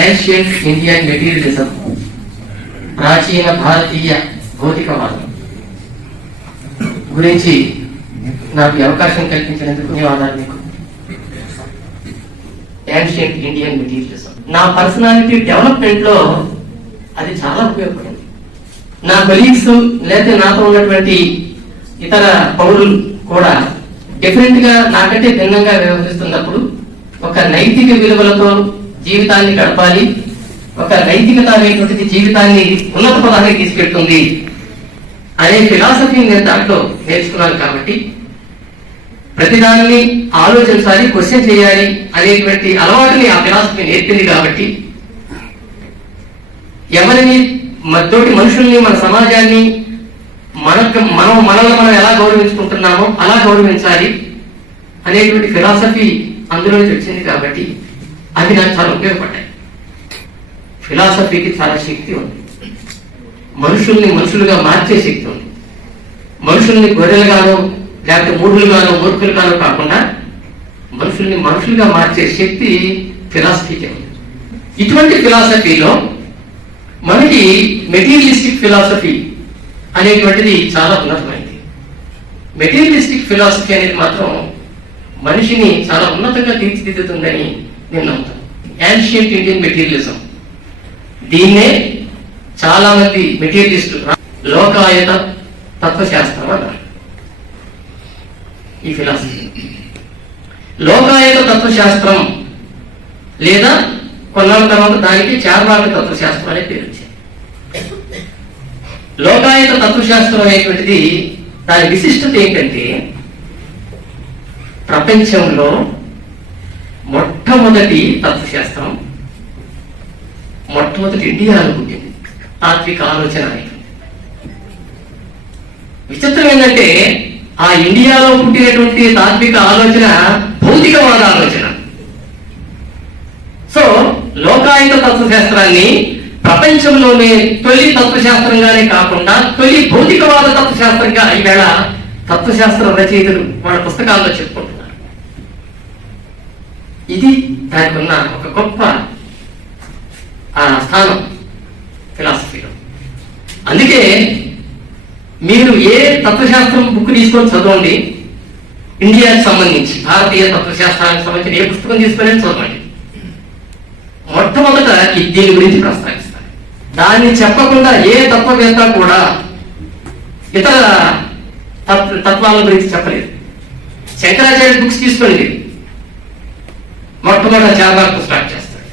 Ancient Indian materialism, ప్రాచీన భారతీయ భౌతికవాదం గురించి నాకు అవకాశం కల్పించినందుకు ధన్యవాదాలు మీకు. ఏన్షియంట్ ఇండియన్ మెటీరియలిజం నా పర్సనాలిటీ డెవలప్మెంట్ లో అది చాలా ఉపయోగపడింది. నా కొలీగ్స్ లేదా నాతో ఉన్నటువంటి ఇతర పౌరులు కూడా డిఫరెంట్ గా నాకంటే భిన్నంగా వ్యవహరిస్తున్నప్పుడు ఒక నైతిక విలువలతో జీవితాన్ని గడపాలి, ఒక నైతికత అనేటువంటిది జీవితాన్ని ఉన్నత పదానికి తీసుకెళ్తుంది అనే ఫిలాసఫీ నేను దాంట్లో నేర్చుకున్నాను. కాబట్టి ప్రతిదాన్ని ఆలోచించాలి, క్వశ్చన్ చేయాలి అనేటువంటి అలవాటుని ఆ ఫిలాసఫీ నేర్పింది. కాబట్టి ఎవరిని తోటి మనుషుల్ని, మన సమాజాన్ని మనల్ని మనం ఎలా గౌరవించుకుంటున్నామో అలా గౌరవించాలి అనేటువంటి ఫిలాసఫీ అందులో నుంచి వచ్చింది. కాబట్టి అవి నాకు చాలా ఉపయోగపడ్డాయి. ఫిలాసఫీకి చాలా శక్తి ఉంది. మనుషుల్ని మనుషులుగా మార్చే శక్తి ఉంది. మనుషుల్ని గొర్రెలుగానో లేకపోతే మూఢులుగానో మూర్ఖులుగానో కాకుండా మనుషుల్ని మనుషులుగా మార్చే శక్తి ఫిలాసఫీకి ఉంది. ఇటువంటి ఫిలాసఫీలో మనకి మెటీరియలిస్టిక్ ఫిలాసఫీ అనేటువంటిది చాలా ఉన్నతమైంది. మెటీరియలిస్టిక్ ఫిలాసఫీ అనేది మాత్రం మనిషిని చాలా ఉన్నతంగా తీర్చిదిద్దుతుందని నేను నమ్ముతాను. ఏన్షియంట్ ఇండియన్ మెటీరియలిజం, దీన్నే చాలా మంది మెటీరియలిస్టులు లోకాయత తత్వశాస్త్రం అన్నారు. ఈ ఫిలాసఫీ లోకాయత తత్వశాస్త్రం లేదా కొన్నాళ్ళ తర్వాత దానికి చార్వాక తత్వశాస్త్రం అనే పేరు వచ్చింది. లోకాయత తత్వశాస్త్రం అనేటువంటిది దాని విశిష్టత ఏంటంటే ప్రపంచంలో మొట్టమొదటి తత్వశాస్త్రం మొట్టమొదటి ఇండియాలో పుట్టింది. తాత్విక ఆలోచన అనేది విచిత్రం ఏంటంటే ఆ ఇండియాలో పుట్టినటువంటి తాత్విక ఆలోచన భౌతికవాద ఆలోచన. సో లోకాయత తత్వశాస్త్రాన్ని ప్రపంచంలోనే తొలి తత్వశాస్త్రంగానే కాకుండా తొలి భౌతికవాద తత్వశాస్త్రంగా ఈవేళ తత్వశాస్త్ర రచయితలు వాళ్ళ పుస్తకాల్లో చెప్పుకుంటున్నారు. ఇది దానికి ఉన్న ఒక గొప్ప స్థానం ఫిలాసఫీలో. అందుకే మీరు ఏ తత్వశాస్త్రం బుక్ తీసుకొని చదవండి, ఇండియాకి సంబంధించి భారతీయ తత్వశాస్త్రానికి సంబంధించిన ఏ పుస్తకం తీసుకొని చదవండి, మొట్టమొదట దీని గురించి ప్రస్తావిస్తారు. దాన్ని చెప్పకుండా ఏ తత్వవేత్త కూడా ఇతర తత్వాల గురించి చెప్పలేదు. శంకరాచార్య బుక్స్ తీసుకోండి, మొట్టమొదటి చార్వాకు స్టార్ట్ చేస్తాడు.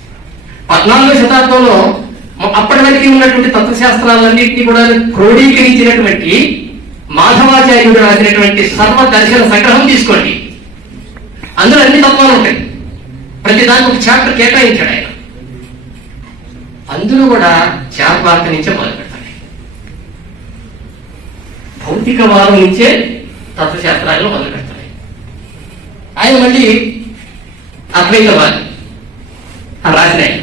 14వ శతాబ్దంలో అప్పటి వరకు ఉన్నటువంటి తత్వశాస్త్రాలన్నింటినీ కూడా క్రోడీకరించినటువంటి మాధవాచార్యుడు రాసినటువంటి సర్వదర్శన సంగ్రహం తీసుకోండి. అందులో అన్ని తత్వాలు ఉంటాయి. ప్రతిదానికి ఒక చాప్టర్ కేటాయించాడు ఆయన. అందులో కూడా చార్వాక నుంచే మొదలు పెడతాడు. భౌతికవాదం నుంచే తత్వశాస్త్రాలను మొదలు పెడతాడు ఆయన. మళ్ళీ అద్వైతవాది రాసిన ఆయన,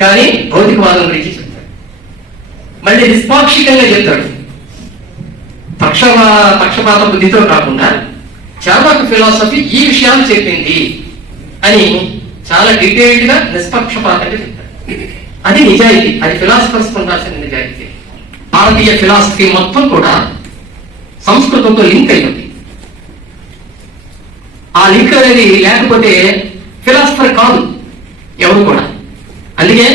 కానీ భౌతికవాదం గురించి చెప్తాడు. మళ్ళీ నిష్పాక్షికంగా చెప్తాడు. పక్షపాత బుద్ధితో కాకుండా చార్వాక ఫిలాసఫీ ఈ విషయాలు చెప్పింది అని చాలా డీటెయిల్డ్ గా నిష్పక్షపాతంగా చెప్తాడు. అది నిజాయితీ, అది ఫిలాసఫర్స్ ఉండాల్సిన నిజాయితీ. భారతీయ ఫిలాసఫీ మొత్తం కూడా సంస్కృతంతో లింక్ అయింది. ఆ లింక్ అనేది లేకపోతే ఫిలాసఫర్ కాదు ఎవరు కూడా. అందుకే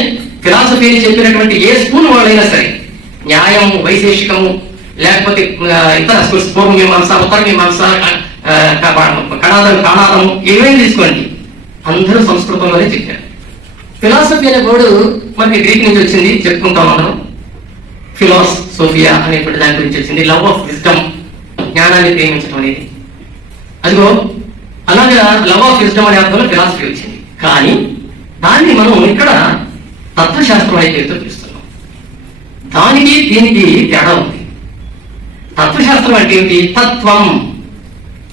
ఫిలాసఫీని చెప్పినటువంటి ఏ స్కూల్ వాళ్ళైనా సరే, న్యాయము, వైశేషికము, లేకపోతే ఇతర పూర్వమీమాంస, ఉత్తర మీమాంస, కణాదము ఏమేమి తీసుకోండి, అందరూ సంస్కృతంలోనే చెప్పారు. ఫిలాసఫీ అనే వర్డ్ మనకి గ్రీక్ నుంచి వచ్చింది, చెప్పుకుంటాం అందరం. ఫిలాసోఫియా అనేటువంటి దాని గురించి వచ్చింది. లవ్ ఆఫ్ విజ్డమ్, జ్ఞానాన్ని ప్రేమించడం అనేది. అదిగో అలాగే లవ్ ఆఫ్ విజ్డమ్ అనే అర్థంలో ఫిలాసఫీ వచ్చింది. కానీ దాన్ని మనం ఇక్కడ తత్వశాస్త్రం అనే పేరుతో పిలుస్తున్నాం. దానికి దీనికి తేడా ఉంది. తత్వశాస్త్రం అంటే ఏమిటి? తత్వం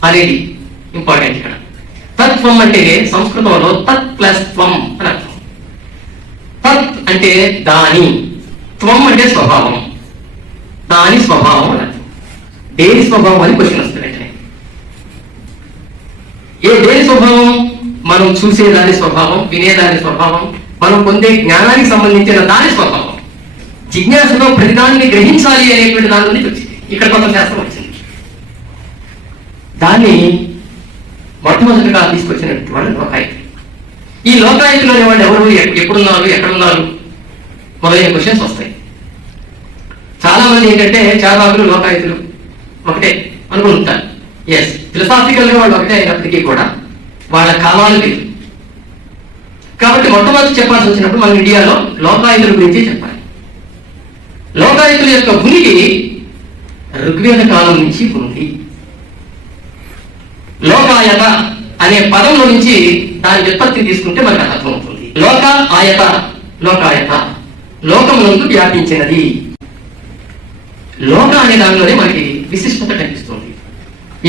అనేది ఇంపార్టెంట్ ఇక్కడ. తత్వం అంటే సంస్కృతంలో తత్ ప్లస్ త్వం అని అర్థం. తత్ అంటే దాని, త్వం అంటే స్వభావం, దాని స్వభావం అని అర్థం. దేని స్వభావం అని క్వశ్చన్ వస్తుంది. దేని స్వభావం? మన మనం చూసే దాని స్వభావం, వినేదాని స్వభావం, మనం పొందే జ్ఞానానికి సంబంధించిన దాని స్వభావం. జిజ్ఞాసలో ప్రతిదాన్ని గ్రహించాలి అనేటువంటి దాని నుంచి వచ్చింది. ఇక్కడ కొంత శాస్త్రం వచ్చింది. దాన్ని మొట్టమొదటిగా తీసుకొచ్చినటువంటి వాళ్ళు లోకాయుతులు. ఈ లోకాయుతులు అనేవాళ్ళు ఎవరు, ఎప్పుడున్నారు, ఎక్కడున్నారు మొదలైన క్వశ్చన్స్ వస్తాయి. చాలా మంది ఏంటంటే చార్వాకులు లోకాయుతులు ఒకటే అనుకుంటారు. ఎస్, ఫిలసాఫికల్ గా వాళ్ళు ఒకటే అయినప్పటికీ కూడా వాళ్ళ కాలాలు లేదు. కాబట్టి మొట్టమొదటి చెప్పాల్సి వచ్చినప్పుడు మన ఇండియాలో లోకాయుతుల గురించి చెప్పాలి. లోకాయుతుల యొక్క ఉనికి ఋగ్వేద కాలం నుంచి ఉంది. లోకాయత అనే పదంలో నుంచి దాని వ్యుత్పత్తి తీసుకుంటే మనకు అర్థమవుతుంది. లోక ఆయత, లోకాయత లోకమునందు వ్యాపించినది. లోక అనే దానిలోనే మనకి విశిష్టత కనిపిస్తుంది.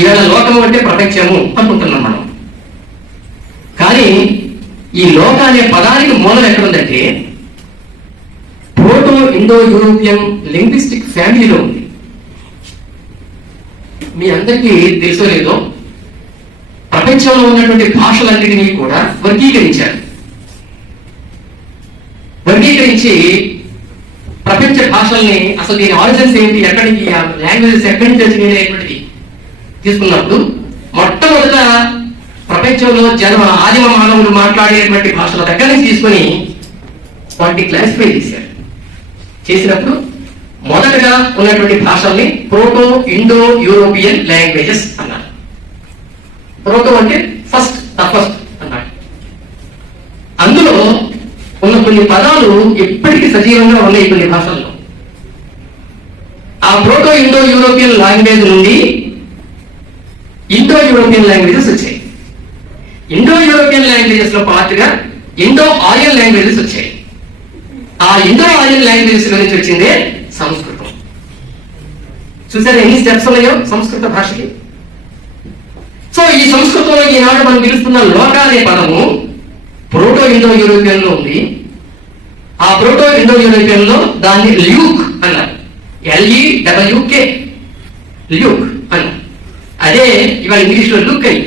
ఇవాళ లోకము అంటే ప్రపంచము అనుకుంటున్నాం మనం. కానీ ఈ లోక అనే పదానికి మూలం ఎక్కడుందంటే ప్రోటో ఇండో యూరోపియన్ లింగ్విస్టిక్ ఫ్యామిలీలో ఉంది. మీ అందరికీ తెలుసో లేదో, ప్రపంచంలో ఉన్నటువంటి భాషలన్నిటినీ కూడా వర్గీకరించారు. వర్గీకరించి ప్రపంచ భాషల్ని అసలు దీని ఆరిజిన్స్ ఏంటి, ఎక్కడి నుంచి లాంగ్వేజెస్ ఎక్కడి నుంచి వచ్చినాయి అనేటువంటిది తీసుకున్నప్పుడు మొట్టమొదట ప్రపంచంలో ఆదిమ మానవులు మాట్లాడేటువంటి భాషల దగ్గర నుంచి తీసుకొని వాటిని క్లాసిఫై చేశారు. చేసినప్పుడు మొదటగా ఉన్నటువంటి భాషల్ని ప్రోటో ఇండో యూరోపియన్ లాంగ్వేజెస్ అన్నారు. ప్రోటో అంటే ఫస్ట్ అన్నాడు. అందులో ఉన్న కొన్ని పదాలు ఎప్పటికీ సజీవంగా ఉన్నాయి కొన్ని భాషల్లో. ఆ ప్రోటో ఇండో యూరోపియన్ లాంగ్వేజ్ నుండి ఇండో యూరోపియన్ లాంగ్వేజెస్ వచ్చాయి. ఇండో యూరోపియన్ లాంగ్వేజెస్ లో పార్ట్గా ఇండో ఆరియన్ లాంగ్వేజెస్ వచ్చాయి. ఆ ఇండో ఆరియన్ లాంగ్వేజెస్ లో నుంచి వచ్చిందే సంస్కృతం. చూసారా ఎన్ని స్టెప్స్ ఉన్నాయో సంస్కృత భాషకి. సో ఈ సంస్కృతంలో ఈనాడు మనం పిలుస్తున్న లోక అనే పదము ప్రోటో ఇండో యూరోపియన్ లో ఉంది. ఆ ప్రోటో ఇండో యూరోపియన్ లో దాన్ని ల్యూక్ అన్నారు. LEWK ల్యూక్ అన్నారు. అదే ఇవాళ ఇంగ్లీష్ లో లుక్ అని.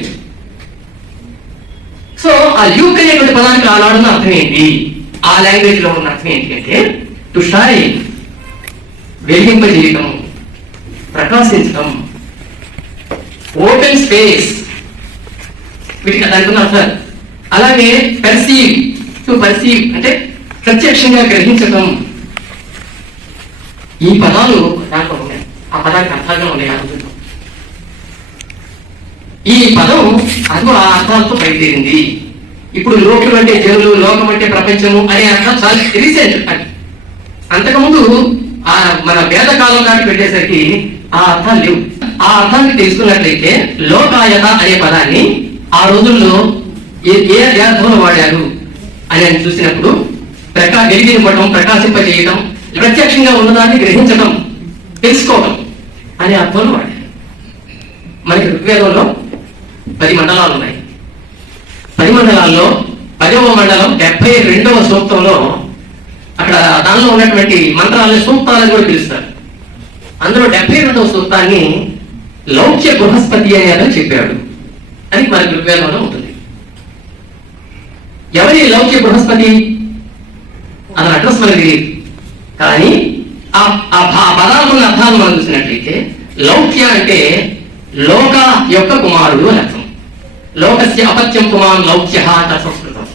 సో ఆ ల్యూక్ అనేటువంటి పదానికి ఆనాడున్న అర్థం ఏంటి, ఆ లాంగ్వేజ్ లో ఉన్న అర్థం ఏంటి అంటే టు షైన్, వెలిగింపజేయటం, ప్రకాశించడం, ఓపెన్ స్పేస్, వీటికి దానికి అర్థం. అలాగే పర్సీవ్, టు పర్సీవ్ అంటే ప్రత్యక్షంగా గ్రహించటం. ఈ పదాలు దాంట్లో ఉన్నాయి. ఆ పదానికి అర్థాలుగా ఉన్నాయి. అనుకుంటాం ఈ పదం అదిగో ఆ అర్థాలతో బయలుదేరింది. ఇప్పుడు లోకులు అంటే జనులు, లోకం అంటే ప్రపంచము అనే అర్థం చాలా రీసెంట్. అది అంతకుముందు మన వేద కాలం నాటి పెట్టేసరికి ఆ అర్థాలు లేవు. ఆ అర్థాన్ని తెలుసుకున్నట్లయితే లోకాయత అనే పదాన్ని ఆ రోజుల్లో ఏ అర్థంలో వాడారు అని చూసినప్పుడు వెలిగింపడం, ప్రకాశింపజేయడం, ప్రత్యక్షంగా ఉన్నదాన్ని గ్రహించడం, తెలుసుకోవడం అనే అర్థంలో వాడారు. మనకి ఋగ్వేదంలో 10 మండలాలు ఉన్నాయి. 10 మండలాల్లో 10వ మండలం 72వ సూక్తంలో అక్కడ దానిలో ఉన్నటువంటి మంత్రాలని సూక్తాలను కూడా పిలుస్తారు. అందులో 72వ సూక్తాన్ని లౌక్య బృహస్పతి అని అతను చెప్పాడు అని మనకి ఋగ్వేదంలో ఉంటుంది. ఎవరి లౌక్య బృహస్పతి అతని అడ్రస్ మనకి తెలియదు. కానీ ఆ పదార్థం అర్థాలు మనం చూసినట్లయితే లౌక్య అంటే లోక యొక్క కుమారుడు అని అర్థం. లోకస్య అపత్యం కుమార్ లౌక్య అంట సంస్కృతం.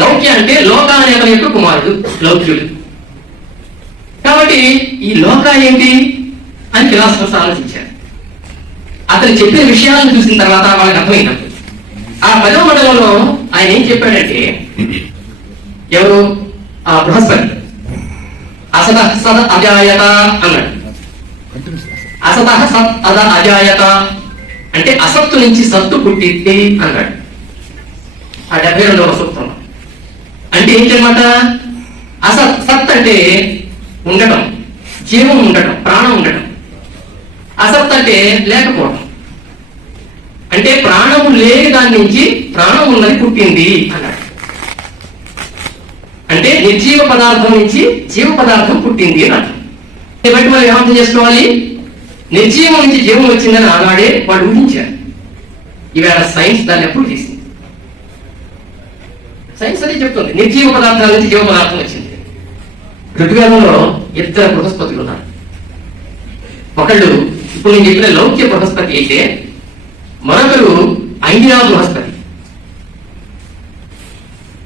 లౌక్య అంటే లోక అనే అతని యొక్క కుమారుడు, లౌక్యుడు. కాబట్టి ఈ లోక ఏంటి అని ఫిలాసఫర్స్ ఆలోచించారు. అతను చెప్పిన విషయాలను చూసిన తర్వాత వాళ్ళకి అర్థమైనప్పుడు ఆ 10వ మండలంలో ఆయన ఏం చెప్పాడంటే, ఎవరు ఆ బృహస్పతి అసత సద అజాయత అన్నాడు. అసత సత్ అద అజాయత అంటే అసత్తు నుంచి సత్తు పుట్టింది అన్నాడు ఆ 72వ సూక్తంలో. అంటే ఏంటన్నమాట, అసత్ సత్ అంటే ఉండటం, జీవం ఉండటం, ప్రాణం ఉండటం. అసత్ అంటే లేకపోవడం. అంటే ప్రాణము లేని దాని నుంచి ప్రాణం ఉన్నది పుట్టింది అన్నాడు. అంటే నిర్జీవ పదార్థం నుంచి జీవ పదార్థం పుట్టింది అని అర్థం. బట్టి మనం ఏమర్థం చేసుకోవాలి, నిర్జీవం నుంచి జీవం వచ్చిందని ఆనాడే వాడు ఊహించారు. ఈవేళ సైన్స్ దాన్ని అప్రూవ్ చేసింది. సైన్స్ అదే చెప్తుంది, నిర్జీవ పదార్థాల నుంచి జీవ పదార్థం వచ్చింది. ఋగ్వేదంలో ఇద్దరు బృహస్పతులు ఉన్నారు. ఒకళ్ళు ఇప్పుడు నేను చెప్పిన లౌక్య బృహస్పతి అయితే, మరొకరు అంగిరా బృహస్పతి.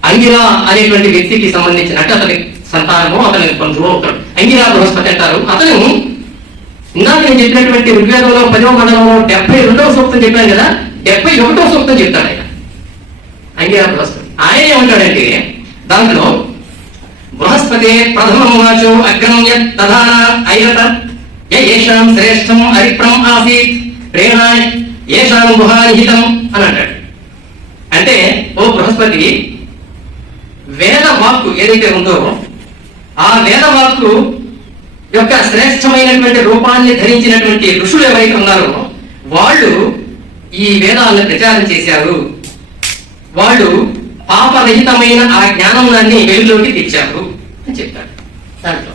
అంగిరా అనేటువంటి వ్యక్తికి సంబంధించినట్టు అతని సంతానము, అతని బంధువు అవుతాడు. అంగిరా బృహస్పతి అంటారు. అతను ఇందాక నేను చెప్పినటువంటి ఋగ్వేదంలో 10వ మండలంలో 72వ సూక్తం చెప్పాను కదా, 71వ సూక్తం చెప్తాడు ఆయన, అంగిరా బృహస్పతి. ఆయన ఏమంటాడంటే దాంట్లో, బృహస్పతి ప్రథమం వాచో అగ్రం యత్ దధాన ఐరత యేషాం శ్రేష్టం అరిప్రం ఆసీత్ ప్రేరణ యేషాం గుహానిహితం అని అంటాడు. అంటే ఓ బృహస్పతి, వేద వాక్కు ఏదైతే ఉందో ఆ వేద వాక్కు యొక్క శ్రేష్టమైనటువంటి రూపాన్ని ధరించినటువంటి ఋషులు ఎవరైతే ఉన్నారో వాళ్ళు ఈ వేదాలను ప్రచారం చేశారు. వాళ్ళు పాపరహితమైన ఆ జ్ఞానాన్ని వెలుగులోకి తెచ్చారు అని చెప్తాడు. దాంట్లో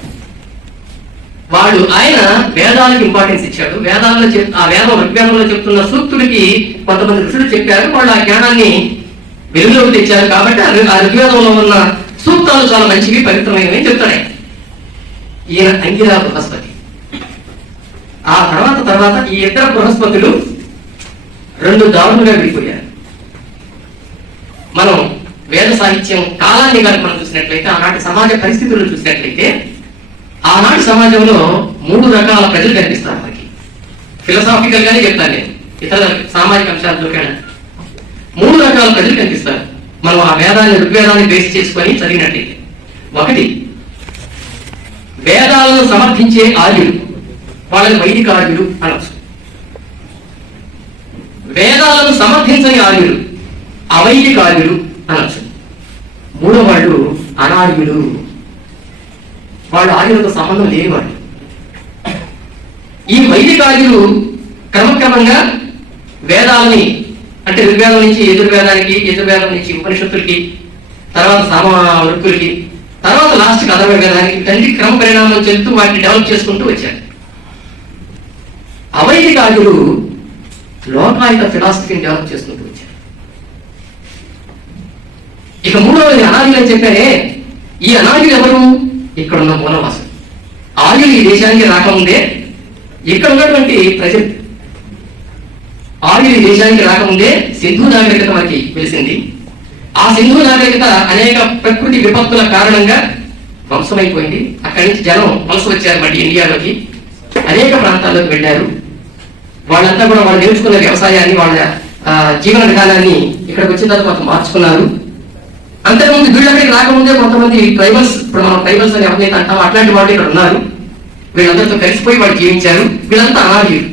వాడు ఆయన వేదాలకు ఇంపార్టెన్స్ ఇచ్చాడు. వేదాల్లో ఆ వేదం ఋగ్వేదంలో చెప్తున్న సూక్తులకి కొంతమంది ఋషులు చెప్పారు, వాళ్ళు ఆ జ్ఞానాన్ని వెలుగులోకి తెచ్చారు. కాబట్టి ఆ ఋగ్వేదంలో ఉన్న సూక్తాలు చాలా మంచివి, పవిత్రమైనవి అని చెప్తాడు ఈయన అంగిరా బృహస్పతి. ఆ తర్వాత ఈ ఇద్దరు బృహస్పతులు రెండు దారులుగా విడిపోయారు. మనం వేద సాహిత్యం కాలాన్ని కనుక మనం చూసినట్లయితే, ఆనాటి సమాజ పరిస్థితులను చూసినట్లయితే, ఆనాటి సమాజంలో 3 రకాల ప్రజలు కనిపిస్తారు మనకి. ఫిలసాఫికల్ గానే చెప్తాను నేను, ఇతర సామాజిక అంశాలతో కానీ 3 రకాల ప్రజలు కనిపిస్తారు మనం ఆ వేదాన్ని ఋగ్వేదాన్ని బేస్ చేసుకొని చదివినట్లయితే. ఒకటి, వేదాలను సమర్థించే ఆర్యులు, వాళ్ళని వైదిక ఆర్యులు అనొచ్చు. వేదాలను సమర్థించని ఆర్యులు అవైదిక ఆర్యులు అనొచ్చు. మూడో వాళ్ళు అనార్యులు, వాళ్ళు ఆర్యులతో సంబంధం లేని వాళ్ళు. ఈ వైదిక ఆర్యులు క్రమక్రమంగా వేదాలని, అంటే ఋగ్వేదం నుంచి యజుర్వేదానికి, యజుర్వేదం నుంచి ఉపనిషత్తులకి, తర్వాత సామవృత్తులకి, తర్వాత లాస్ట్కి అథర్వవేదానికి తండ్రి క్రమ పరిణామం చెందుతూ వాటిని డెవలప్ చేసుకుంటూ వచ్చారు. అవైదిక ఆర్యులు లోకాయుత ఫిలాసఫీని డెవలప్ చేసుకుంటూ వచ్చారు. ఇక మూడవది అనార్యులు అని చెప్పారే, ఈ అనార్యులు ఎవరు? ఇక్కడున్న మూలవాసులు. ఆర్యులు ఈ దేశానికి రాకముందే ఇక్కడ ఉన్నటువంటి ప్రజలు. ఆర్యులు ఈ దేశానికి రాకముందే సింధు నాగరికత మనకి తెలిసింది. ఆ సింధు నాగరికత అనేక ప్రకృతి విపత్తుల కారణంగా ధ్వంసమైపోయింది. అక్కడి నుంచి జనం వలస వచ్చారు మళ్ళీ ఇండియాలోకి, అనేక ప్రాంతాల్లోకి వెళ్ళారు. వాళ్ళంతా కూడా వాళ్ళు నేర్చుకున్న వ్యవసాయాన్ని, వాళ్ళ జీవన విధానాన్ని ఇక్కడికి వచ్చిన తర్వాత కొంత మార్చుకున్నారు. అంతకుముందు వీళ్ళకి రాకముందే కొంతమంది ట్రైబల్స్, ఇప్పుడు మనం ట్రైబల్స్ అని ఎవరైతే అంటామో అట్లాంటి వాళ్ళు ఇక్కడ ఉన్నారు. వీళ్ళందరితో కలిసిపోయి వాళ్ళు జీవించారు. వీళ్ళంతా అనార్యులు.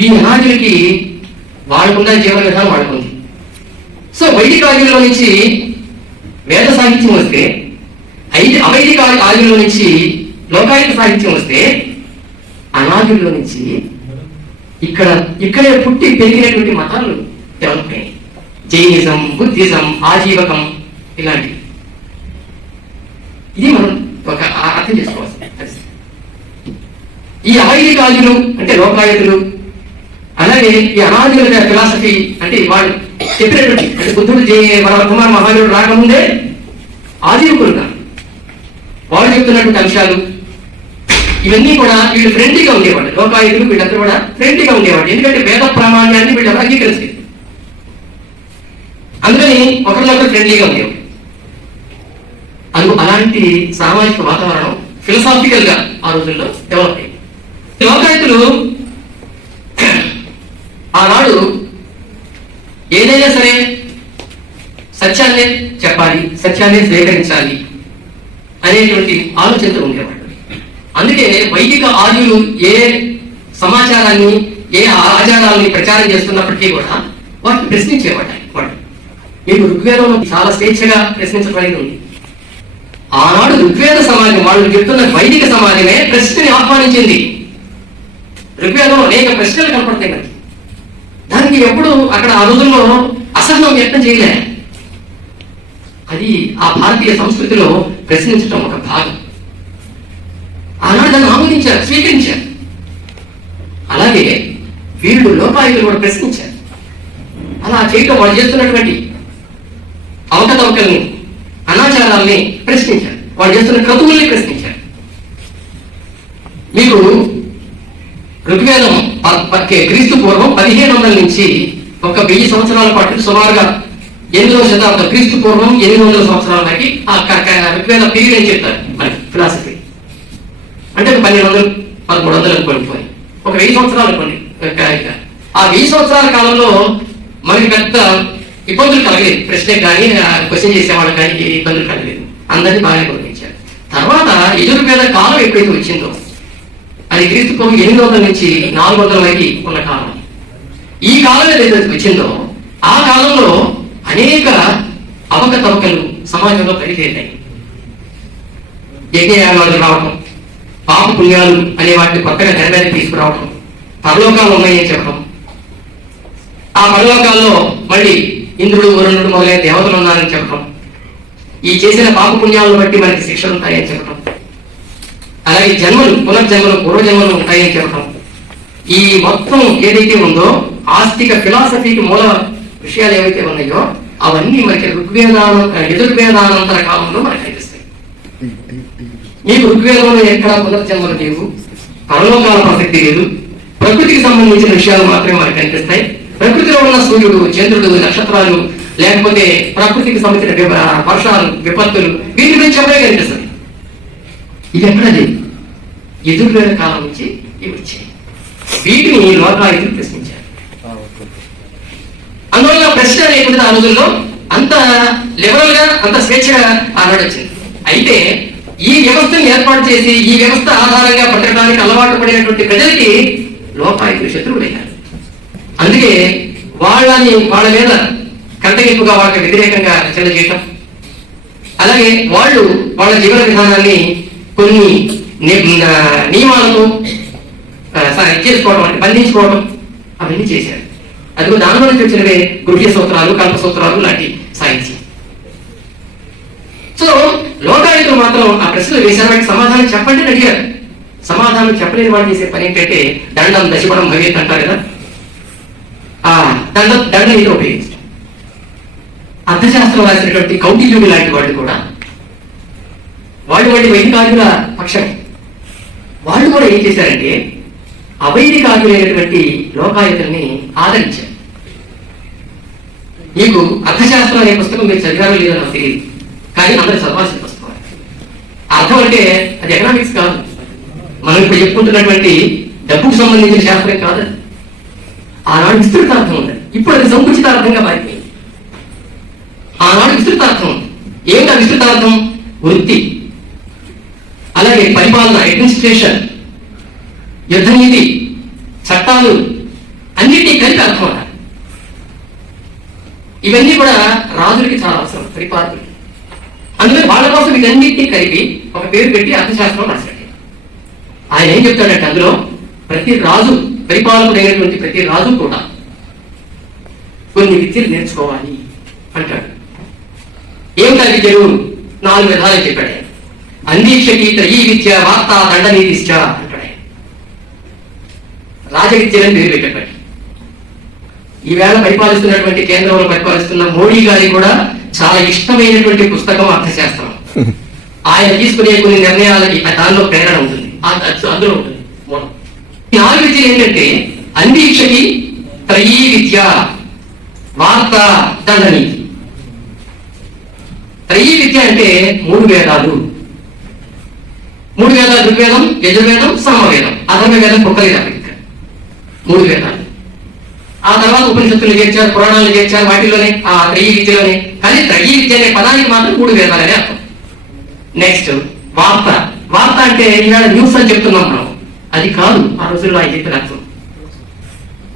ఈ అనార్యులకి వాళ్ళకున్న జీవన విధానం వాళ్ళకుంది. సో వైదిక ఆర్యుల్లో నుంచి వేద సాహిత్యం వస్తే, అవైదిక ఆర్యుల్లో నుంచి లోకాయుత సాహిత్యం వస్తే, అనార్యుల్లో నుంచి ఇక్కడే పుట్టి పెరిగినటువంటి మతాలు డెవలప్ అయ్యాయి. జైనిజం, బుద్ధిజం, ఆజీవకం, ఇలాంటివి. ఇది మనం ఒక అర్థం చేసుకోవాలి. ఈ అవైదిక ఆర్యులు అంటే లోకాయుతులు, అలాగే ఈ అనార్యుల ఫిలాసఫీ అంటే వాళ్ళు చెప్పినటువంటి, అంటే బుద్ధుడు మన వర్ధమాన మహావీరుడు రాకముందే ఆజీవకులుగా వాళ్ళు చెప్తున్నటువంటి అంశాలు ఇవన్నీ కూడా వీళ్ళు ఫ్రెండ్లీగా ఉండేవాళ్ళు. లోకాయుతులు వీళ్ళందరూ కూడా ఫ్రెండ్లీగా ఉండేవాళ్ళు. ఎందుకంటే వేద ప్రామాణ్యాన్ని వీళ్ళు అంగీకరిస్తారు. అందుకని ఒకరినొకరు ఫ్రెండ్లీగా ఉండేవాళ్ళు. అలాంటి సామాజిక వాతావరణం ఫిలసాఫికల్ గా ఆ రోజుల్లో డెవలప్ అయింది. లోకాయుతులు ఆనాడు ఏదైనా సరే సత్యాన్నే చెప్పాలి, సత్యాన్నే స్వీకరించాలి అనేటువంటి ఆలోచనతో ఉండేవాళ్ళు. అందుకే వైదిక ఆర్యులు ఏ సమాచారాన్ని, ఏ ఆచారాలని ప్రచారం చేస్తున్నప్పటికీ కూడా వాటిని ప్రశ్నించేవాళ్ళు. వాళ్ళు మీకు ఋగ్వేదంలో చాలా స్వేచ్ఛగా ప్రశ్నించబడి ఉంది. ఆనాడు ఋగ్వేద సమాజం, వాళ్ళు చెప్తున్న వైదిక సమాజమే ప్రశ్నని ఆహ్వానించింది. ఋగ్వేదంలో అనేక ప్రశ్నలు కనపడతాయి మనకి. దానికి ఎప్పుడు అక్కడ ఆ రోజుల్లో అసహనం వ్యక్తం చేయలే. అది ఆ భారతీయ సంస్కృతిలో ప్రశ్నించడం ఒక భాగం. ఆనాడు దాన్ని ఆమోదించారు, స్వీకరించారు. అలాగే వీళ్ళు లోకాయులు కూడా ప్రశ్నించారు. అలా చేయటం వాళ్ళు చేస్తున్నటువంటి అవకతవకల్ని, అనాచారాల్ని ప్రశ్నించారు. వాళ్ళు చేస్తున్న క్రతువుల్ని ప్రశ్నించారు. మీకు ఋగ్వేదం క్రీస్తు పూర్వం 1500 నుంచి ఒక 1000 సంవత్సరాల పాటు సుమారుగా 8వ శతాబ్దం, క్రీస్తు పూర్వం 800 సంవత్సరాల వరకు ఆ ఋగ్వేద పీరియడ్ అని చెప్తారు మనకి ఫిలాసఫీ. అంటే 1200, 1300 అనుకోండి, ఒక 1000 సంవత్సరాలు అనుకోండి. ఆ 1000 సంవత్సరాల కాలంలో మనకి పెద్ద ఇబ్బందులు కలగలేదు. ప్రశ్నకు కానీ క్వశ్చన్ చేసేవాళ్ళకి కానీ ఇబ్బందులు కలగలేదు. అందరినీ బాగా గౌరవించారు. తర్వాత యజుర్వేద కాలం ఎప్పుడైతే వచ్చిందో, అది క్రీస్తు పూర్వం 800 నుంచి 400 వరకు ఉన్న కాలం. ఈ కాలం ఏదైతే వచ్చిందో ఆ కాలంలో అనేక అవకతవకలు సమాజంలో బయలుదేరాయి. యజ్ఞయాగాలు రావటం, పాప పుణ్యాలు అనే వాటిని కొత్తగా నెరవేరి తీసుకురావటం, పరలోకాలు ఉన్నాయని చెప్పడం, ఆ పరలోకాల్లో మళ్ళీ ఇంద్రుడు, వరుణుడు మొదలైన దేవతలు ఉన్నారని చెప్పడం, ఈ చేసిన పాప పుణ్యాలను బట్టి మనకి శిక్షలు ఉంటాయని చెప్పడం, అలాగే జన్మలు, పునర్జన్మలు, పూర్వజన్మలు ఉంటాయని చెప్పడం, ఈ మొత్తం ఏదైతే ఉందో ఆస్తిక ఫిలాసఫీకి మూల విషయాలు ఏవైతే ఉన్నాయో అవన్నీ మనకి యజుర్వేదానంతర కాలంలో మనకు కనిపిస్తాయి. మీకు ఋగ్వేదంలో ఎక్కడ పునర్జన్మలు లేవు, పరలోకాల ప్రసక్తి లేదు, ప్రకృతికి సంబంధించిన విషయాలు మాత్రమే మనకు కనిపిస్తాయి. ప్రకృతిలో ఉన్న సూర్యుడు, చంద్రుడు, నక్షత్రాలు, లేకపోతే ప్రకృతికి సంబంధించిన వర్షాలు, విపత్తులు, వీటి గురించి చెప్పడే కనిపిస్తుంది. ఇది ఎక్కడ లేదు, యజుర్వేద కాలం నుంచి ఇవి వచ్చాయి. వీటిని లోకాయుతులు ప్రశ్నించారు. అందువల్ల ప్రశ్న అనేటువంటిది ఆ రోజుల్లో అంత లిబరల్ గా, అంత స్వేచ్ఛగా ఆనాడు వచ్చింది. అయితే ఈ వ్యవస్థను ఏర్పాటు చేసి ఈ వ్యవస్థ ఆధారంగా పట్టడానికి అలవాటు పడినటువంటి ప్రజలకి లోకాయుతులు శత్రువులయ్యారు. అందుకే వాళ్ళ మీద కంటగింపుగా వాళ్ళకి వ్యతిరేకంగా రచన చేయటం, అలాగే వాళ్ళ జీవన విధానాన్ని కొన్ని నియమాలతో చేసుకోవడం, అంటే బంధించుకోవడం, అవన్నీ చేశారు. అదిగో దానిలో నుంచి వచ్చినవే గృహ్య సూత్రాలు, కల్ప సూత్రాలు లాంటి సాహిత్యం. సో లోకాయుతులు మాత్రం ఆ ప్రశ్నలు వేశారు. వాటికి సమాధానం చెప్పండి అని అడిగారు. సమాధానం చెప్పలేని వాళ్ళు చేసే పని ఏంటంటే దండం దశపడం భవేత్ అంటారు కదా, ఆ దండ మీద ఉపయోగించడం. అర్థశాస్త్రం రాసినటువంటి కౌటిల్యుడు లాంటి వాళ్ళు కూడా వాళ్ళు వైదికార్యుల పక్షమే. వాళ్ళు కూడా ఏం చేశారంటే అవైదికార్యులైనటువంటి లోకాయుతుల్ని ఆదరించారు. మీకు అర్థశాస్త్రం అనే పుస్తకం మీరు చదివారో లేదో నాకు తెలియదు, కానీ అందరూ చదవాల్సిన పుస్తకం. అర్థం అంటే అది ఎకనామిక్స్ కాదు, మనం ఇప్పుడు చెప్పుకుంటున్నటువంటి డబ్బుకు సంబంధించిన శాస్త్రం కాదు. ఆనాడు విస్తృతార్థం ఉంది, ఇప్పుడు అది సంకుచితార్థంగా మారిపోయింది. ఆనాడు విస్తృతార్థం ఉంది. ఏమిటా విస్తృతార్థం? వృత్తి, అలాగే పరిపాలన, అడ్మినిస్ట్రేషన్, యుద్ధనీతి, చట్టాలు, అన్నిటినీ కలిపి అర్థం అన్నారు. ఇవన్నీ కూడా రాజులకి చాలా అవసరం, పరిపాలకులకి. అందుకని వాళ్ళ కోసం వీటన్నిటినీ కలిపి ఒక పేరు పెట్టి అర్థశాస్త్రం రాశాడు. ఆయన ఏం చెప్తాడంటే అందులో ప్రతి రాజు, పరిపాలకుడైనటువంటి ప్రతి రాజు కూడా కొన్ని విద్యలు నేర్చుకోవాలి అంటాడు. ఏమిటా విద్యలు? 4 విధాలు చెప్పాడు. అందీక్షకి త్రయీ విద్య, వార్త, దండనీతిశ్చ అంటాడు. రాజవిద్యలను పేరు పెట్టాడు. ఈవేళ పరిపాలిస్తున్నటువంటి, కేంద్రంలో పరిపాలిస్తున్న మోడీ గారికి కూడా చాలా ఇష్టమైనటువంటి పుస్తకం అర్థశాస్త్రం. ఆయన తీసుకునే కొన్ని నిర్ణయాలకి దానిలో ప్రేరణ ఉంటుంది, అందులో ఉంటుంది. 4 విద్యలు ఏంటంటే అందీక్షకి త్రయీ విద్య, వార్త, దండనీతి. త్రయీ విద్య అంటే 3 వేదాలు. 3 వేదాలు: ఋగ్వేదం, యజుర్వేదం, సామవేదం. అథర్వవేదం పుట్టలేదు అక్కడ. 3 వేదాలు. ఆ తర్వాత ఉపనిషత్తులు చేర్చారు, పురాణాలు చేర్చారు, వాటిలోనే ఆ త్రయీ విద్యలోనే. కానీ త్రయీ విద్య అనే పదానికి మాత్రం 3 వేదాలనే అర్థం. నెక్స్ట్ వార్త. వార్త అంటే ఈవేళ న్యూస్ అని చెప్తున్నాం మనం, అది కాదు ఆ రోజుల్లో ఆయన చెప్పిన అర్థం.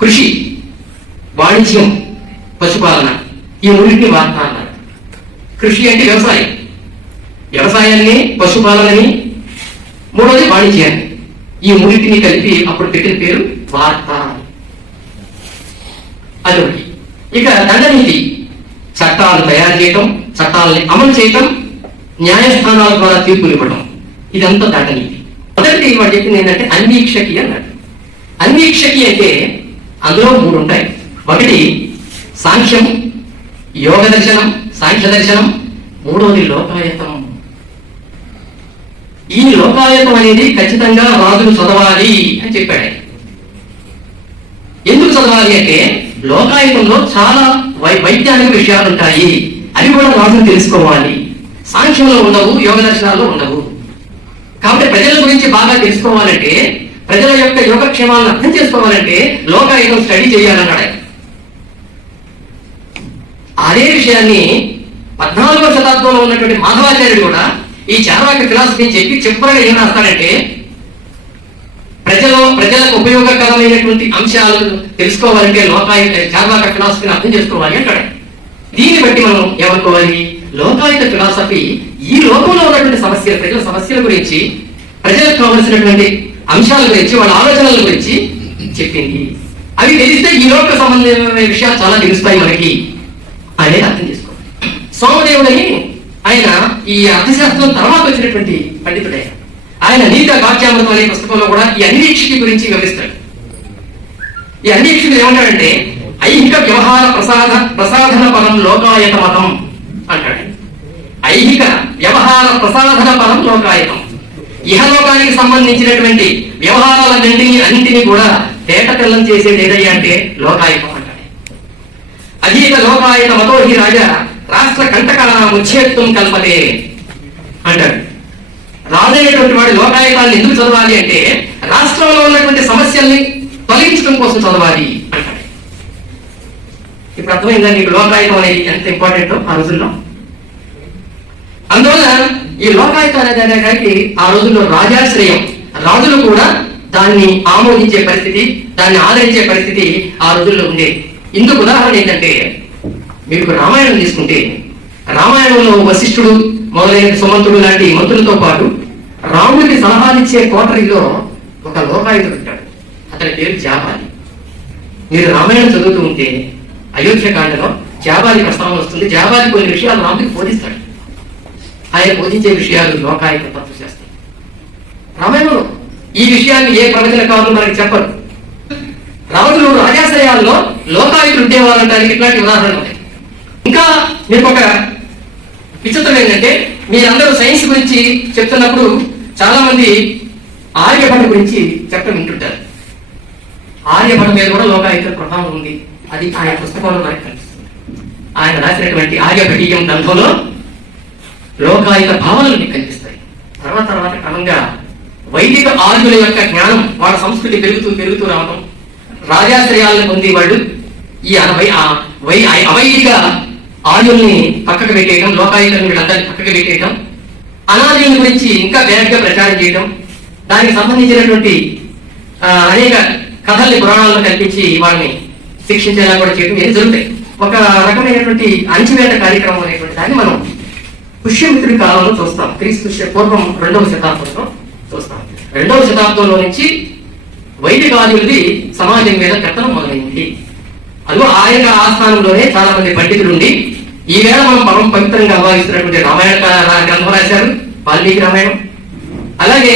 కృషి, వాణిజ్యం, పశుపాలన, ఈ 3ని వార్త అన్నారు. కృషి అంటే వ్యవసాయం, వ్యవసాయాన్ని, పశుపాలనని, 3వది వాణిజ్యాన్ని. ఈ 3ని కలిపి అప్పుడు పెట్టిన పేరు వార్త. అదొకటి. ఇక దండనీతి, చట్టాలు తయారు చేయటం, చట్టాలని అమలు చేయటం, న్యాయస్థానాల ద్వారా తీర్పులు ఇవ్వడం, ఇదంతా దండనీతి. మొదటి వాడు చెప్పింది ఏంటంటే అన్వీక్షకి అన్నాడు. అన్వీక్షకి అంటే అందులో 3 ఉంటాయి. ఒకటి సాంఖ్యం, యోగ దర్శనం, సాంఖ్య దర్శనం, మూడవది లోకాయతం. ఈ లోకాయతం అనేది ఖచ్చితంగా రాజులు చదవాలి అని చెప్పాడు. ఎందుకు చదవాలి అంటే లోకాయతంలో చాలా వైజ్ఞానిక విషయాలు ఉంటాయి, అవి కూడా రాజులు తెలుసుకోవాలి. సాంఖ్యంలో ఉండవు, యోగ దర్శనాల్లో ఉండవు. కాబట్టి ప్రజల గురించి బాగా తెలుసుకోవాలంటే, ప్రజల యొక్క యోగక్షేమాలను అర్థం చేసుకోవాలంటే లోకాయతం స్టడీ చేయాలన్నాడు. అదే విషయాన్ని 14వ శతాబ్దంలో ఉన్నటువంటి మాధవాచార్యుడు కూడా ఈ చార్వాక ఫిలాసఫీని చెప్పి చివరగా ఏం రాస్తాడంటే, ప్రజలకు ఉపయోగకరమైనటువంటి అంశాలు తెలుసుకోవాలంటే చార్వాక ఫిలాసఫీని అర్థం చేసుకోవాలి అంటాడు. దీన్ని బట్టి మనం ఏమనుకోవాలి, లోకాయుత ఫిలాసఫీ ఈ లోకంలో ఉన్నటువంటి సమస్యలు, ప్రజల సమస్యల గురించి, ప్రజలకు కావలసినటువంటి అంశాల గురించి, వాళ్ళ ఆలోచనల గురించి చెప్పింది. అవి తెలిస్తే ఈ లోక సంబంధమైన విషయాలు చాలా తెలుస్తాయి మనకి అనేది అర్థం చేసుకోవాలి. సోమదేవుడని ఆయన ఈ అర్థశాస్త్రం తర్వాత వచ్చినటువంటి పండితుడే. ఆయన నీత వాక్యామృతం అనే పుస్తకంలో కూడా ఈ అన్వీక్షిక గురించి వివరిస్తాడు. ఈ అన్వీక్షకుడు ఏమంటాడంటే, ఐహిక వ్యవహార ప్రసాధన పరం లోకాయత మతం అంటాడు. ఐహిక వ్యవహార ప్రసాధన పరం లోకాయతం. ఇహలోకానికి సంబంధించినటువంటి వ్యవహారాలన్నింటినీ కూడా తేటతెల్లం చేసేది ఏదయ్యా అంటే లోకాయతం అంటాడు. అధీత లోకాయత మతో హి రాజా రాష్ట్ర కంటకాల ముచ్చేత్వం కల్పతే అంటాడు. రాజైనటువంటి వాడు లోకాయతాన్ని ఎందుకు చదవాలి అంటే రాష్ట్రంలో ఉన్నటువంటి సమస్యల్ని తొలగించడం కోసం చదవాలి అంటాడు. ఇప్పుడు అర్థమైందా నీకు లోకాయుతం అనేది ఎంత ఇంపార్టెంట్ ఆ రోజుల్లో? అందువల్ల ఈ లోకాయుతం అనేది ఆ రోజుల్లో రాజాశ్రయం. రాజులు కూడా దాన్ని ఆమోదించే పరిస్థితి, దాన్ని ఆదరించే పరిస్థితి ఆ రోజుల్లో ఉండేది. ఇందుకు ఉదాహరణ ఏంటంటే, మీకు రామాయణం తీసుకుంటే రామాయణంలో వశిష్ఠుడు మొదలైన సుమంతుడు లాంటి మంత్రులతో పాటు రాముడికి సలహాలిచ్చే కోటరీలో ఒక లోకాయుతుడు ఉంటాడు. అతని పేరు జాబాలి. మీరు రామాయణం చదువుతూ ఉంటే అయోధ్యకాండలో జాబాలి ప్రస్తావన వస్తుంది. జాబాలి కొన్ని విషయాలు రాముడికి బోధిస్తాడు. ఆయన బోధించే విషయాలు లోకాయుత తత్వశాస్త్రం. రామాయణంలో ఈ విషయాన్ని ఏ ప్రవచనకారులు మనకి చెప్పరు. రాజులు రాజాశ్రయాల్లో లోకాయుతులు ఉండేవాళ్ళంటానికి ఇట్లాంటి ఉదాహరణలు ఉన్నాయి. ఇంకా మీకు ఒక విచిత్రం ఏంటంటే, మీరందరూ సైన్స్ గురించి చెప్తున్నప్పుడు చాలా మంది ఆర్యభట గురించి చెప్పడం వింటుంటారు. ఆర్యభట మీద కూడా లోకాయుత ప్రభావం ఉంది. అది ఆయన పుస్తకంలో మనకు కనిపిస్తుంది. ఆయన రాసినటువంటి ఆర్యభటీయం గ్రంథంలో లోకాయుత భావనలు మీకు కనిపిస్తాయి. తర్వాత క్రమంగా వైదిక ఆర్యుల యొక్క జ్ఞానం, వాళ్ళ సంస్కృతి పెరుగుతూ రావడం, రాజాశ్రయాలను పొంది వాళ్ళు ఈ అవైదిక ఆర్యుల్ని పక్కకు పెట్టేయడం, లోకాయులను వీళ్ళందరినీ పక్కకు పెట్టేయడం, అనార్యుల గురించి ఇంకా వేగంగా ప్రచారం చేయడం, దానికి సంబంధించినటువంటి అనేక కథల్ని పురాణాలను కల్పించి వాళ్ళని శిక్షించేలా కూడా చేయడం ఏది జరుగుతాయి. ఒక రకమైనటువంటి అణచివేత కార్యక్రమం అనేటువంటి దాన్ని మనం పుష్యమిత్రుడి కాలంలో చూస్తాం. క్రీస్తు పూర్వం 2వ శతాబ్దంలో చూస్తాం. 2వ శతాబ్దంలో నుంచి వైదిక ఆర్యులది సమాజం మీద కథనం మొదలైంది. అదిగో ఆయన ఆస్థానంలోనే చాలా మంది పండితులు ఉండి ఈవేళ మనం పరమ పవిత్రంగా భావిస్తున్నటువంటి రామాయణ గ్రంథం రాశారు, వాల్మీకి రామాయణం. అలాగే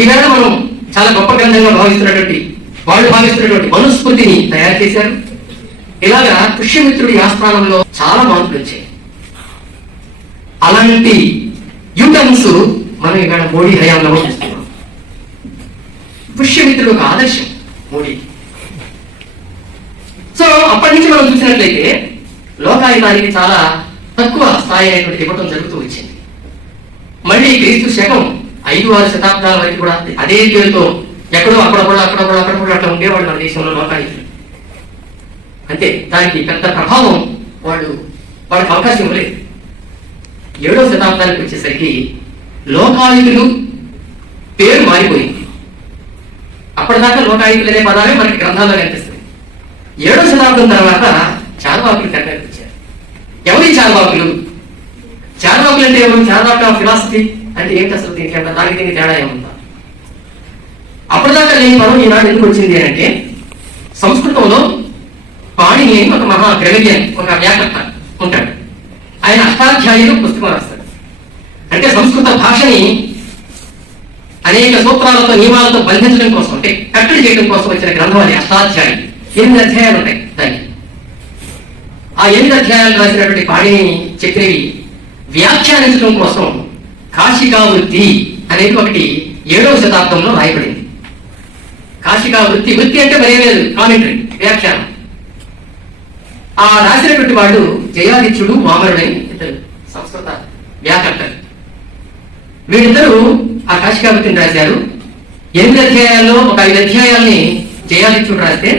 ఈవేళ మనం చాలా గొప్ప గ్రంథంగా వాళ్ళు భావిస్తున్నటువంటి మనుస్మృతిని తయారు చేశారు. ఇలాగా పుష్యమిత్రుడి ఆస్థానంలో చాలా మార్పులు వచ్చాయి. అలాంటి యూటర్న్స్ మనం ఇక్కడ మోడీ హయాంలో చూస్తున్నాం. పుష్యమిత్రుడు ఒక ఆదర్శం మోడీ. సో అప్పటి నుంచి మనం చూసినట్లయితే లోకాయుతానికి చాలా తక్కువ స్థాయి అయినటువంటి ఇవ్వటం జరుగుతూ వచ్చింది. మళ్ళీ క్రీస్తు శకం 5-6 శతాబ్దాల వరకు కూడా అదే పేరుతో ఎక్కడో అక్కడప్పుడు అట్లా ఉండేవాళ్ళు మన దేశంలో లోకాయుతులు. అంతే, దానికి పెద్ద ప్రభావం వాళ్ళకి అవకాశం ఇవ్వలేదు. 7వ శతాబ్దానికి వచ్చేసరికి లోకాయుతులు పేరు మారిపోయింది. అప్పటిదాకా లోకాయుతులు అనే పదాలే మనకి గ్రంథాల్లో కనిపిస్తుంది. 7వ శతాబ్దం తర్వాత చార్వాకులు కట్టడానికి వచ్చారు. ఎవరి చార్వాకులు? చార్వాకులు అంటే ఎవరు? చార్వాక ఫిలాసఫీ అంటే ఏంటి అసలు? దీనికి తేడా ఏముందా? అప్పటిదాకా లేని పదం ఈనాడు ఎందుకు వచ్చింది అంటే, సంస్కృతంలో పాణిని అని ఒక మహా గ్రవిడియన్, ఒక వ్యాకర్త ఉంటాడు. ఆయన అష్టాధ్యాయులు పుస్తకం రాస్తాడు. అంటే సంస్కృత భాషని అనేక సూత్రాలతో నియమాలతో బంధించడం కోసం, అంటే కట్టడి చేయడం కోసం వచ్చిన గ్రంథం అది అష్టాధ్యాయులు. 8 అధ్యాయాలు ఉంటాయి దానికి. ఆ 8 అధ్యాయాలు రాసినటువంటి పాణిని చెప్పినవి వ్యాఖ్యానించడం కోసం కాశికా వృత్తి అనేది ఒకటి 7వ శతాబ్దంలో రాయబడింది. కాశికా వృత్తి, వృత్తి అంటే మరే లేదు, కామెంటరీ, వ్యాఖ్యానం. ఆ రాసినటువంటి వాళ్ళు జయాదిత్యుడు, వామనుడని ఇద్దరు సంస్కృత వ్యాకర్తలు. వీళ్ళిద్దరూ ఆ కాశికా వృత్తిని రాశారు. 8 అధ్యాయాల్లో ఒక 5 అధ్యాయాల్ని జయాదిత్యుడు రాస్తే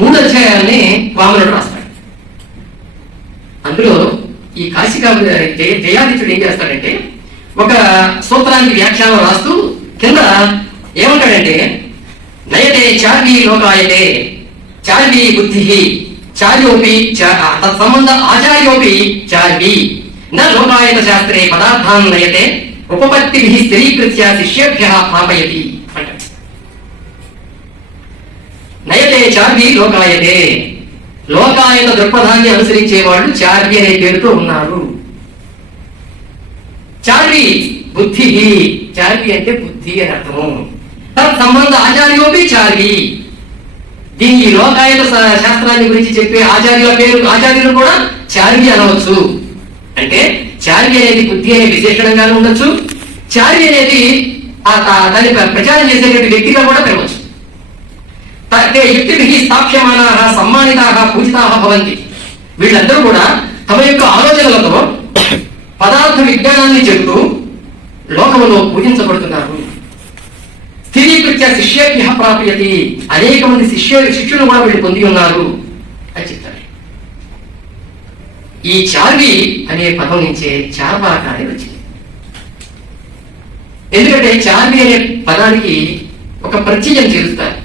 3 అధ్యాయాల్ని వామనుడు రాస్తాడు. అందులో ఈ కాశికా జయాదిత్యుడు ఏం చేస్తాడంటే ఒక సూత్రానికి వ్యాఖ్యానం రాస్తూ కింద ఏమంటాడంటే, నయతే చార్వీ లోకాయతే చార్వీ బుద్ధి చార్యోపి తత్సంబంధ ఆచార్యోపి చార్వీ న లోకాయత శాస్త్రే పదార్థాన్ నయతే ఉపపత్తి స్థిరీకృత్య శిష్యేభ్య ప్రాపయతి అంటాడు. నయతే చార్వీ లోకాయతే, లోకాయత దృక్పథాన్ని అనుసరించే వాళ్ళు చార్వి అనే పేరుతో ఉన్నారు. చార్వి బుద్ధి, చార్వి అంటే బుద్ధి అని అర్థము. సంబంధ ఆచార్యోపి చార్వి, దీని లోకాయత శాస్త్రాన్ని గురించి చెప్పే ఆచార్యులు కూడా చార్వి అనవచ్చు. అంటే చార్వి అనేది బుద్ధి అనే విశేషణంగానే ఉండొచ్చు, చార్వి అనేది దాన్ని ప్రచారం చేసేటువంటి వ్యక్తిగా కూడా పెరగవచ్చు. యుక్తి స్థాప్యమానా సమ్మానితా పూజితా భవంతి. వీళ్ళందరూ కూడా తమ యొక్క ఆలోచనలతో పదార్థ విజ్ఞానాన్ని చెబుతూ లోకంలో పూజించబడుతున్నారు. స్థిరీకృత్య శిష్యేభ్య ప్రాప్యతి, అనేక మంది శిష్యులు కూడా వీళ్ళు పొంది ఉన్నారు అని చెప్తారు. ఈ చార్వి అనే పదం నుంచే చార్వాక అనేది వచ్చింది. ఎందుకంటే చార్వి అనే పదానికి ఒక ప్రత్యయం చేరుస్తారు,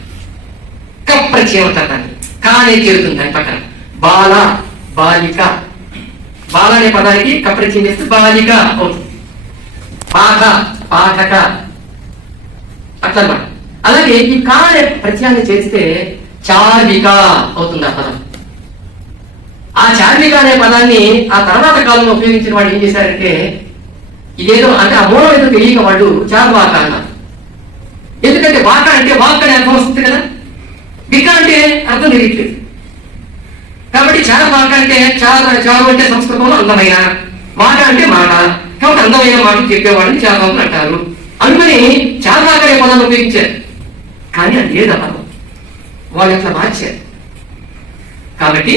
ప్రత్యయం అంటారు. కానే చేరుతుంది దాని పక్కన. బాల, బాలిక, బాల అనే పదానికి కప్రత్యయం చేస్తే బాలిక అవుతుంది. పాఠ, పాఠక అట్లన్నమాట. అలాగే ఈ కా అనే ప్రత్యయాన్ని చేస్తే చార్విక అవుతుంది ఆ పదం. ఆ చార్విక అనే పదాన్ని ఆ తర్వాత కాలంలో ఉపయోగించిన వాళ్ళు ఏం చేశారంటే, ఇదేదో అంటే ఆ మూలం ఏదో తెలియక వాళ్ళు చార్వాక అన్నారు. ఎందుకంటే వాక అంటే వాక్ అనే అర్థం వస్తుంది కదా, విక అంటే అర్థం తెలియట్లేదు. కాబట్టి చార్వాక అంటే చారు అంటే సంస్కృతంలో అందమైన, మాట అంటే మాట, కాబట్టి అందమైన మాటలు చెప్పేవాళ్ళని చార్వాకులు అంటారు. అందుకని చార్వాక అనే పదాన్ని ఉపయోగించారు. కానీ అది లేదా పదం, వాళ్ళు అట్లా మార్చారు. కాబట్టి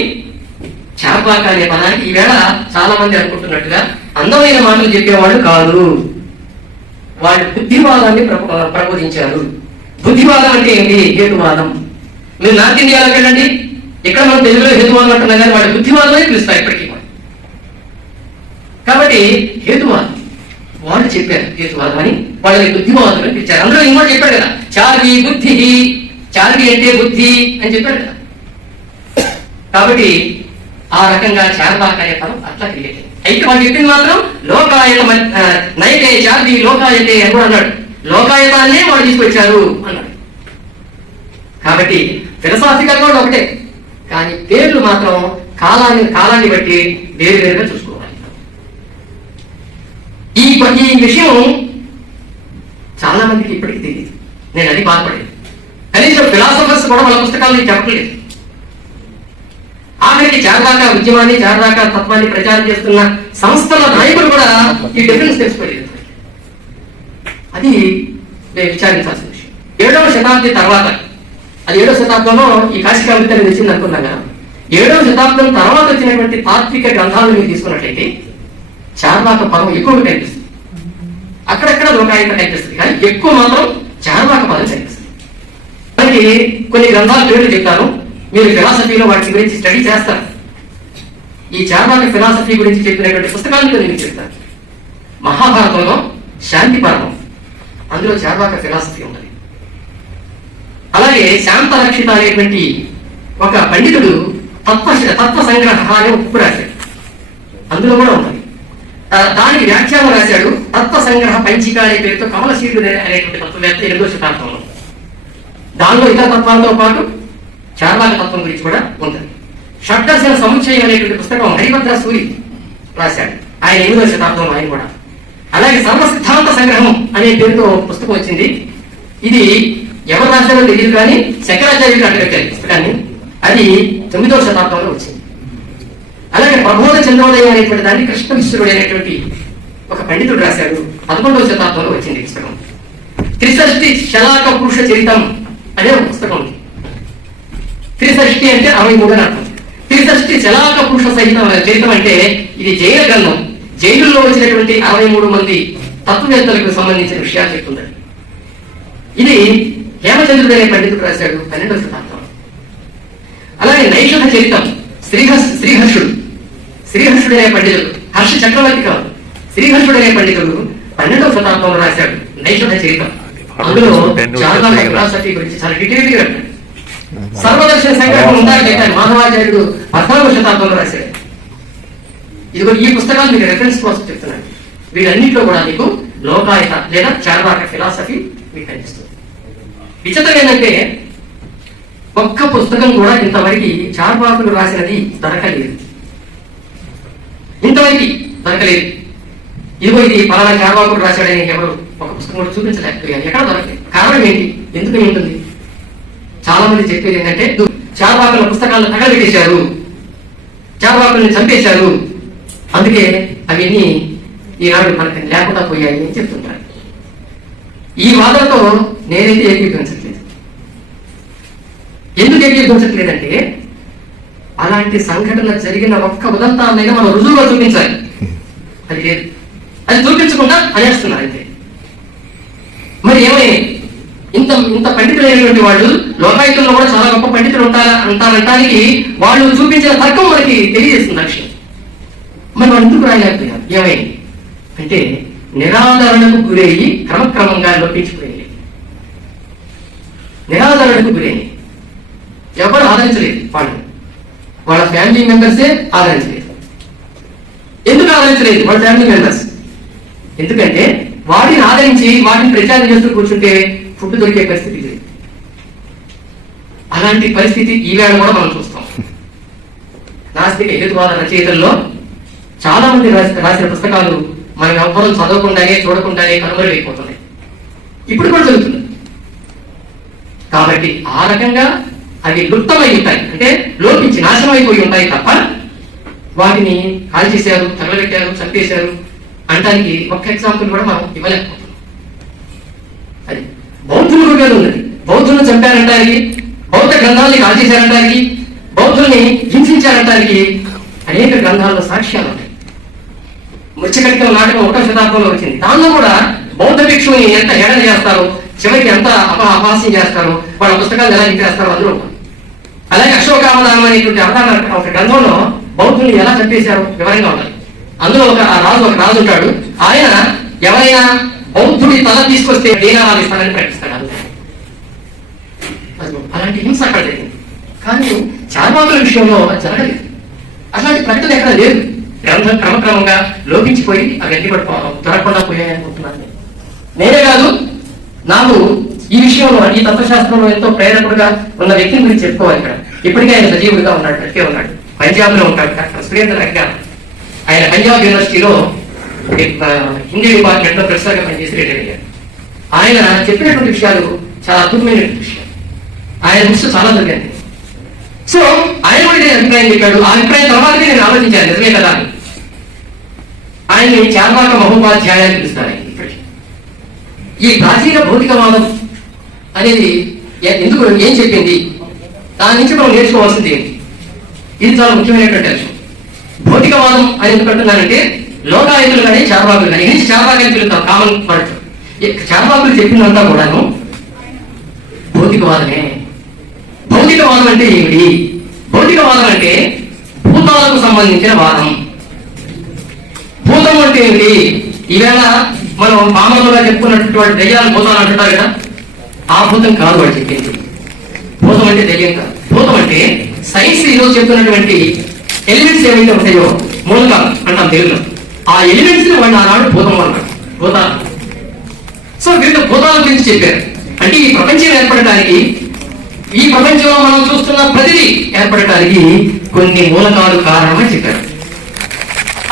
చార్వాక అనే పదానికి ఈవేళ చాలా మంది అనుకుంటున్నట్టుగా అందమైన మాటలు చెప్పేవాళ్ళు కాదు, వాళ్ళు బుద్ధివాదాన్ని ప్రబోధించారు. బుద్ధివాదం అంటే ఏంటి? హేతువాదం. మీరు నార్త్ ఇండియాలోకి వెళ్ళండి, ఇక్కడ మనం తెలుగులో హేతువాదం అంటున్నాం కానీ వాడు బుద్ధివాదమే పిలుస్తారు ఇప్పటికీ. కాబట్టి హేతువాదం వాళ్ళు చెప్పారు, హేతువాదం అని వాళ్ళని బుద్ధివాదం అని పిలిచారు. అందులో ఇంకో చెప్పాడు కదా, చార్వి బుద్ధి, చార్వి అంటే బుద్ధి అని చెప్పాడు కదా. కాబట్టి ఆ రకంగా చార్వాక అనే పదం అట్లా క్రియేట్ అయింది. అయితే వాళ్ళు చెప్పింది మాత్రం లోకాయత నైతే చార్వి లోకాయతే అని కూడా అన్నాడు. లోకాయతాన్నే వాళ్ళు తీసుకొచ్చారు అన్నాడు. కాబట్టి ఫిలసాఫికల్ కూడా ఒకటే, కానీ పేర్లు మాత్రం కాలాన్ని బట్టి వేరు వేరుగా చూసుకోవాలి. ఈ విషయం చాలా మందికి ఇప్పటికీ తెలియదు. నేను అది బాధపడేది. కనీసం ఫిలాసఫర్స్ కూడా వాళ్ళ పుస్తకాలు చెప్పట్లేదు. ఆఖరికి చార్వాక ఉద్యమాన్ని, చార్వాక తత్వాన్ని ప్రచారం చేస్తున్న సంస్థల నాయకులు కూడా ఈ డిఫరెన్స్ తెలుసుకోలేదు. అది విచారించాల్సిన విషయం. 7వ శతాబ్ది తర్వాత, అది 7వ శతాబ్దంలో ఈ కాశికా వృత్తి అనేది వచ్చింది అనుకున్నాం కదా. 7వ శతాబ్దం తర్వాత వచ్చినటువంటి తాత్విక గ్రంథాలను మీరు తీసుకున్నట్లయితే చార్వాక పదం ఎక్కువ కనిపిస్తుంది. అక్కడక్కడ లోకాయత కనిపిస్తుంది, కానీ ఎక్కువ మాత్రం చార్వాక పదం కనిపిస్తుంది. మనకి కొన్ని గ్రంథాల పేర్లు చెప్తాను, మీరు ఫిలాసఫీలో వాటి గురించి స్టడీ చేస్తారు. ఈ చార్వాక ఫిలాసఫీ గురించి చెప్పినటువంటి పుస్తకాలను నేను చెప్తాను. మహాభారతంలో శాంతి పర్వం, అందులో చార్వాక ఫిలాసఫీ ఉంటుంది. అలాగే శాంతరక్షిత అనేటువంటి ఒక పండితుడు తత్వ సంగ్రహ అనే ఉప్పు రాశాడు, అందులో కూడా ఉంటుంది. దానికి వ్యాఖ్యానం రాశాడు తత్వ సంగ్రహ పంచిక అనే పేరుతో కమలశీలుడు అనేటువంటి తత్వవేత్త 8వ శతాబ్దంలో. దానిలో ఇతర తత్వాలతో పాటు చార్వాక తత్వం గురించి కూడా ఉంటుంది. షడ్దర్శన సముచ్చయం అనేటువంటి పుస్తకం హరిభద్ర సూరి రాశాడు, ఆయన 8వ శతాబ్దంలో ఆయన కూడా. అలాగే సర్వ సిద్ధాంత సంగ్రహం అనే పేరుతో పుస్తకం వచ్చింది. ఇది ఎవరు రాశారో తెలియదు, కానీ శంకరాచార్యులు అడ్డగట్టారు పుస్తకాన్ని. అది 9వ శతాబ్దంలో వచ్చింది. అలాగే ప్రబోధ చంద్రోదయం అనేటువంటి దాన్ని కృష్ణ విశ్వరుడు అనేటువంటి ఒక పండితుడు రాశాడు. 11వ శతాబ్దంలో వచ్చింది పుస్తకం. త్రిషష్టి శలాక పురుష చరితం అనే ఒక పుస్తకం ఉంది. త్రిషష్టి అంటే 63 అని అర్థం. త్రిషష్టి శలాక పురుష చరితం అంటే ఇది జైన గ్రంథం. జైలుల్లో వచ్చినటువంటి 63 మంది తత్వవేత్తలకు సంబంధించిన విషయాలు చెప్తుందండి. ఇది హేమచంద్రుడు అనే పండితుడు రాశాడు 12వ శతాబ్దం. అలాగే నైషధ చరితం శ్రీహర్షుడు అనే పండితుడు, హర్ష చక్రవర్తి కాదు, శ్రీహర్షుడు అనే పండితుడు 12వ శతాబ్దంలో రాశాడు నైషధ చరితం. అందులో చాలా ఫిలాసఫీ గురించి చాలా డీటెయిల్ గా ఉంటాడు. సర్వదర్శన సంగ్రహం ఉండాలి మాధవాచార్యుడు 14వ శతాబ్దంలో రాశాడు. ఇదిగో ఈ పుస్తకాలు మీకు రెఫరెన్స్ కోసం చెప్తున్నాను. వీటన్నింటిలో కూడా మీకు లోకాయత లేదా చార్వాక ఫిలాసఫీ మీకు కనిపిస్తుంది. విచిత్రం ఏంటంటే ఒక్క పుస్తకం కూడా ఇంతవరకు చార్వాకులు రాసినది దొరకలేదు. ఇంతవరకు దొరకలేదు. ఇదిగో ఇది పలానా చార్వాకులు రాశాడని ఎవరు ఒక పుస్తకం కూడా చూపించలేకపోయారు. ఎక్కడ దొరకలేదు. కారణం ఏంటి? ఎందుకు ఉంటుంది? చాలా మంది చెప్పేది ఏంటంటే చార్వాకుల పుస్తకాలను తగలబెట్టేశారు, చార్వాకుల్ని చంపేశారు, అందుకే అవన్నీ ఈనాడు మనకి లేకుండా పోయాయి అని చెప్తుంటారు. ఈ వాదనతో నేనైతే ఏకీభవించట్లేదు. ఎందుకు ఏకీభవించట్లేదంటే అలాంటి సంఘటన జరిగిన ఒక్క ఉదంతాన్నైనా మనం రుజువుగా చూపించాలి. అది లేదు. అది చూపించకుండా అనేస్తున్నారు అంతే. మరి ఏమైంది? ఇంత పండితులైనటువంటి వాళ్ళు లోకాయుతంలో కూడా చాలా గొప్ప పండితులు అంటారంటానికి వాళ్ళు చూపించిన తర్కం మనకి తెలియజేస్తుంది లక్ష్యం. మరి వాళ్ళు ఎందుకు రాయలేకపోయారు? ఏమైంది అంటే నిరాదరణకు గురయ్యి క్రమక్రమంగా లోపించిపోయింది. నిరాదరణకు గురయ్యి ఎవరు ఆదరించలేదు. వాళ్ళ ఫ్యామిలీ మెంబర్సే ఆదరించలేదు. ఎందుకు ఆదరించలేదు వాళ్ళ ఫ్యామిలీ మెంబర్స్? ఎందుకంటే వాటిని ఆదరించి వాటిని ప్రచారం చేస్తూ కూర్చుంటే ఫుడ్ దొరికే పరిస్థితి లేదు. అలాంటి పరిస్థితి ఈవేళ కూడా మనం చూస్తాం. నాస్తిక హేతువాద రచయితల్లో చాలా మంది రాసిన పుస్తకాలు మనం ఎవ్వరూ చదవకుండానే చూడకుండానే కనుమరుగైపోతున్నాయి. ఇప్పుడు కూడా జరుగుతుంది. కాబట్టి ఆ రకంగా అవి లుప్తమై ఉంటాయి, అంటే లోపించి నాశనం అయిపోయి ఉంటాయి తప్ప వాటిని కాల్ చేశారు, తగలబెట్టారు, చంపేశారు అనడానికి ఒక్క ఎగ్జాంపుల్ కూడా మనం ఇవ్వలేకపోతున్నాం. అది బౌద్ధుల రూపంలో ఉన్నది. బౌద్ధులను చంపారంటానికి, బౌద్ధ గ్రంథాలని కాల్ చేశారంటానికి, బౌద్ధుల్ని హింసించారంటానికి అనేక గ్రంథాల్లో సాక్ష్యాలు ఉన్నాయి. ముచ్చకటికల నాటకం 1వ శతాబ్దంలో వచ్చింది. దానిలో కూడా బౌద్ధ భిక్షువుని ఎంత హేళన చేస్తారో, చివరికి ఎంత అపహాస్యం చేస్తారో, వాళ్ళ పుస్తకాలు ఎలా ఇంపేస్తారో అందులో. అలాగే అశోకావధానం అనేటువంటి అవధాన ఒక గ్రంథంలో బౌద్ధుల్ని ఎలా చంపేశారో వివరంగా ఉండాలి. అందులో ఒక రాజు ఉంటాడు. ఆయన ఎవరైనా బౌద్ధుడి తల తీసుకొస్తే దీనాలు ఇస్తానని ప్రకటిస్తాడు. అలాంటి హింస అక్కడ జరిగింది. కానీ చార్వాకుల విషయంలో జరగలేదు. అట్లాంటి ప్రకటన ఎక్కడ లేదు. గ్రంథం క్రమక్రమంగా లోపించిపోయి అవన్నీ దొరకకుండా పోయాయి అనుకుంటున్నాను. నేనే కాదు, నాకు ఈ విషయంలో ఈ తత్వశాస్త్రంలో ఎంతో ప్రేరకుడుగా ఉన్న వ్యక్తిని గురించి చెప్పుకోవాలి. ఇక్కడ ఇప్పటికే ఆయన సజీవుడిగా ఉన్నాడు, అట్టే ఉన్నాడు. పంజాబ్ లో ఉంటాడు. డాక్టర్ సురేంద్ర అగ్గార్. ఆయన పంజాబ్ యూనివర్సిటీలో హిందీ డిపార్ట్మెంట్ లో ప్రొఫెసర్ గా పనిచేసి రిటైర్ అయ్యారు. ఆయన చెప్పినటువంటి విషయాలు చాలా అద్భుతమైన విషయం. ఆయన బుక్స్ చాలా దొరికింది. సో ఆయన కూడా నేను అభిప్రాయం చెప్పాడు. ఆ అభిప్రాయం తర్వాతనే నేను ఆలోచించాను నిజమే కదా అని. ఆయన్ని చార్వాక మహోపాధ్యాయ అని పిలుస్తారు. ఈ ప్రాచీన భౌతికవాదం అనేది ఎందుకు ఏం చెప్పింది, దాని నుంచి మనం నేర్చుకోవాల్సింది ఏంటి? ఇది చాలా ముఖ్యమైనటువంటి అంశం. భౌతికవాదం అని ఎందుకంటున్నానంటే లోకాయుతులు కానీ చార్వాకులు కానీ నుంచి చార్వాకులు పిలుస్తాం కామన్ వర్డ్. చార్వాకులు చెప్పినంతా కూడాను భౌతికవాదమే. భౌతికవాదం అంటే ఏమిటి? భౌతికవాదం అంటే భూతాలకు సంబంధించిన వాదం. భూతం అంటే ఏమిటి? ఈవేళ మనం మామూలుగా చెప్పుకున్నటువంటి దయ్యాలు భూతాలు అంటుంటారు కదా, ఆ భూతం కాదు వాడు చెప్పింది. భూతం అంటే దయ్యం కాదు. భూతం అంటే సైన్స్ ఈరోజు చెప్తున్నటువంటి ఎలిమెంట్స్ ఏవైతే ఉంటాయో, మూలకాలు అంటాం తెలుగులో, ఆ ఎలిమెంట్స్ ని వాళ్ళు ఆనాడు భూతం అంటారు, భూతాలు. సో వీళ్ళు భూతాల గురించి చెప్పారు. అంటే ఈ ప్రపంచం ఏర్పడటానికి, ఈ ప్రపంచంలో మనం చూస్తున్న ప్రతిదీ ఏర్పడటానికి కొన్ని మూలకాలు కారణమని చెప్పారు.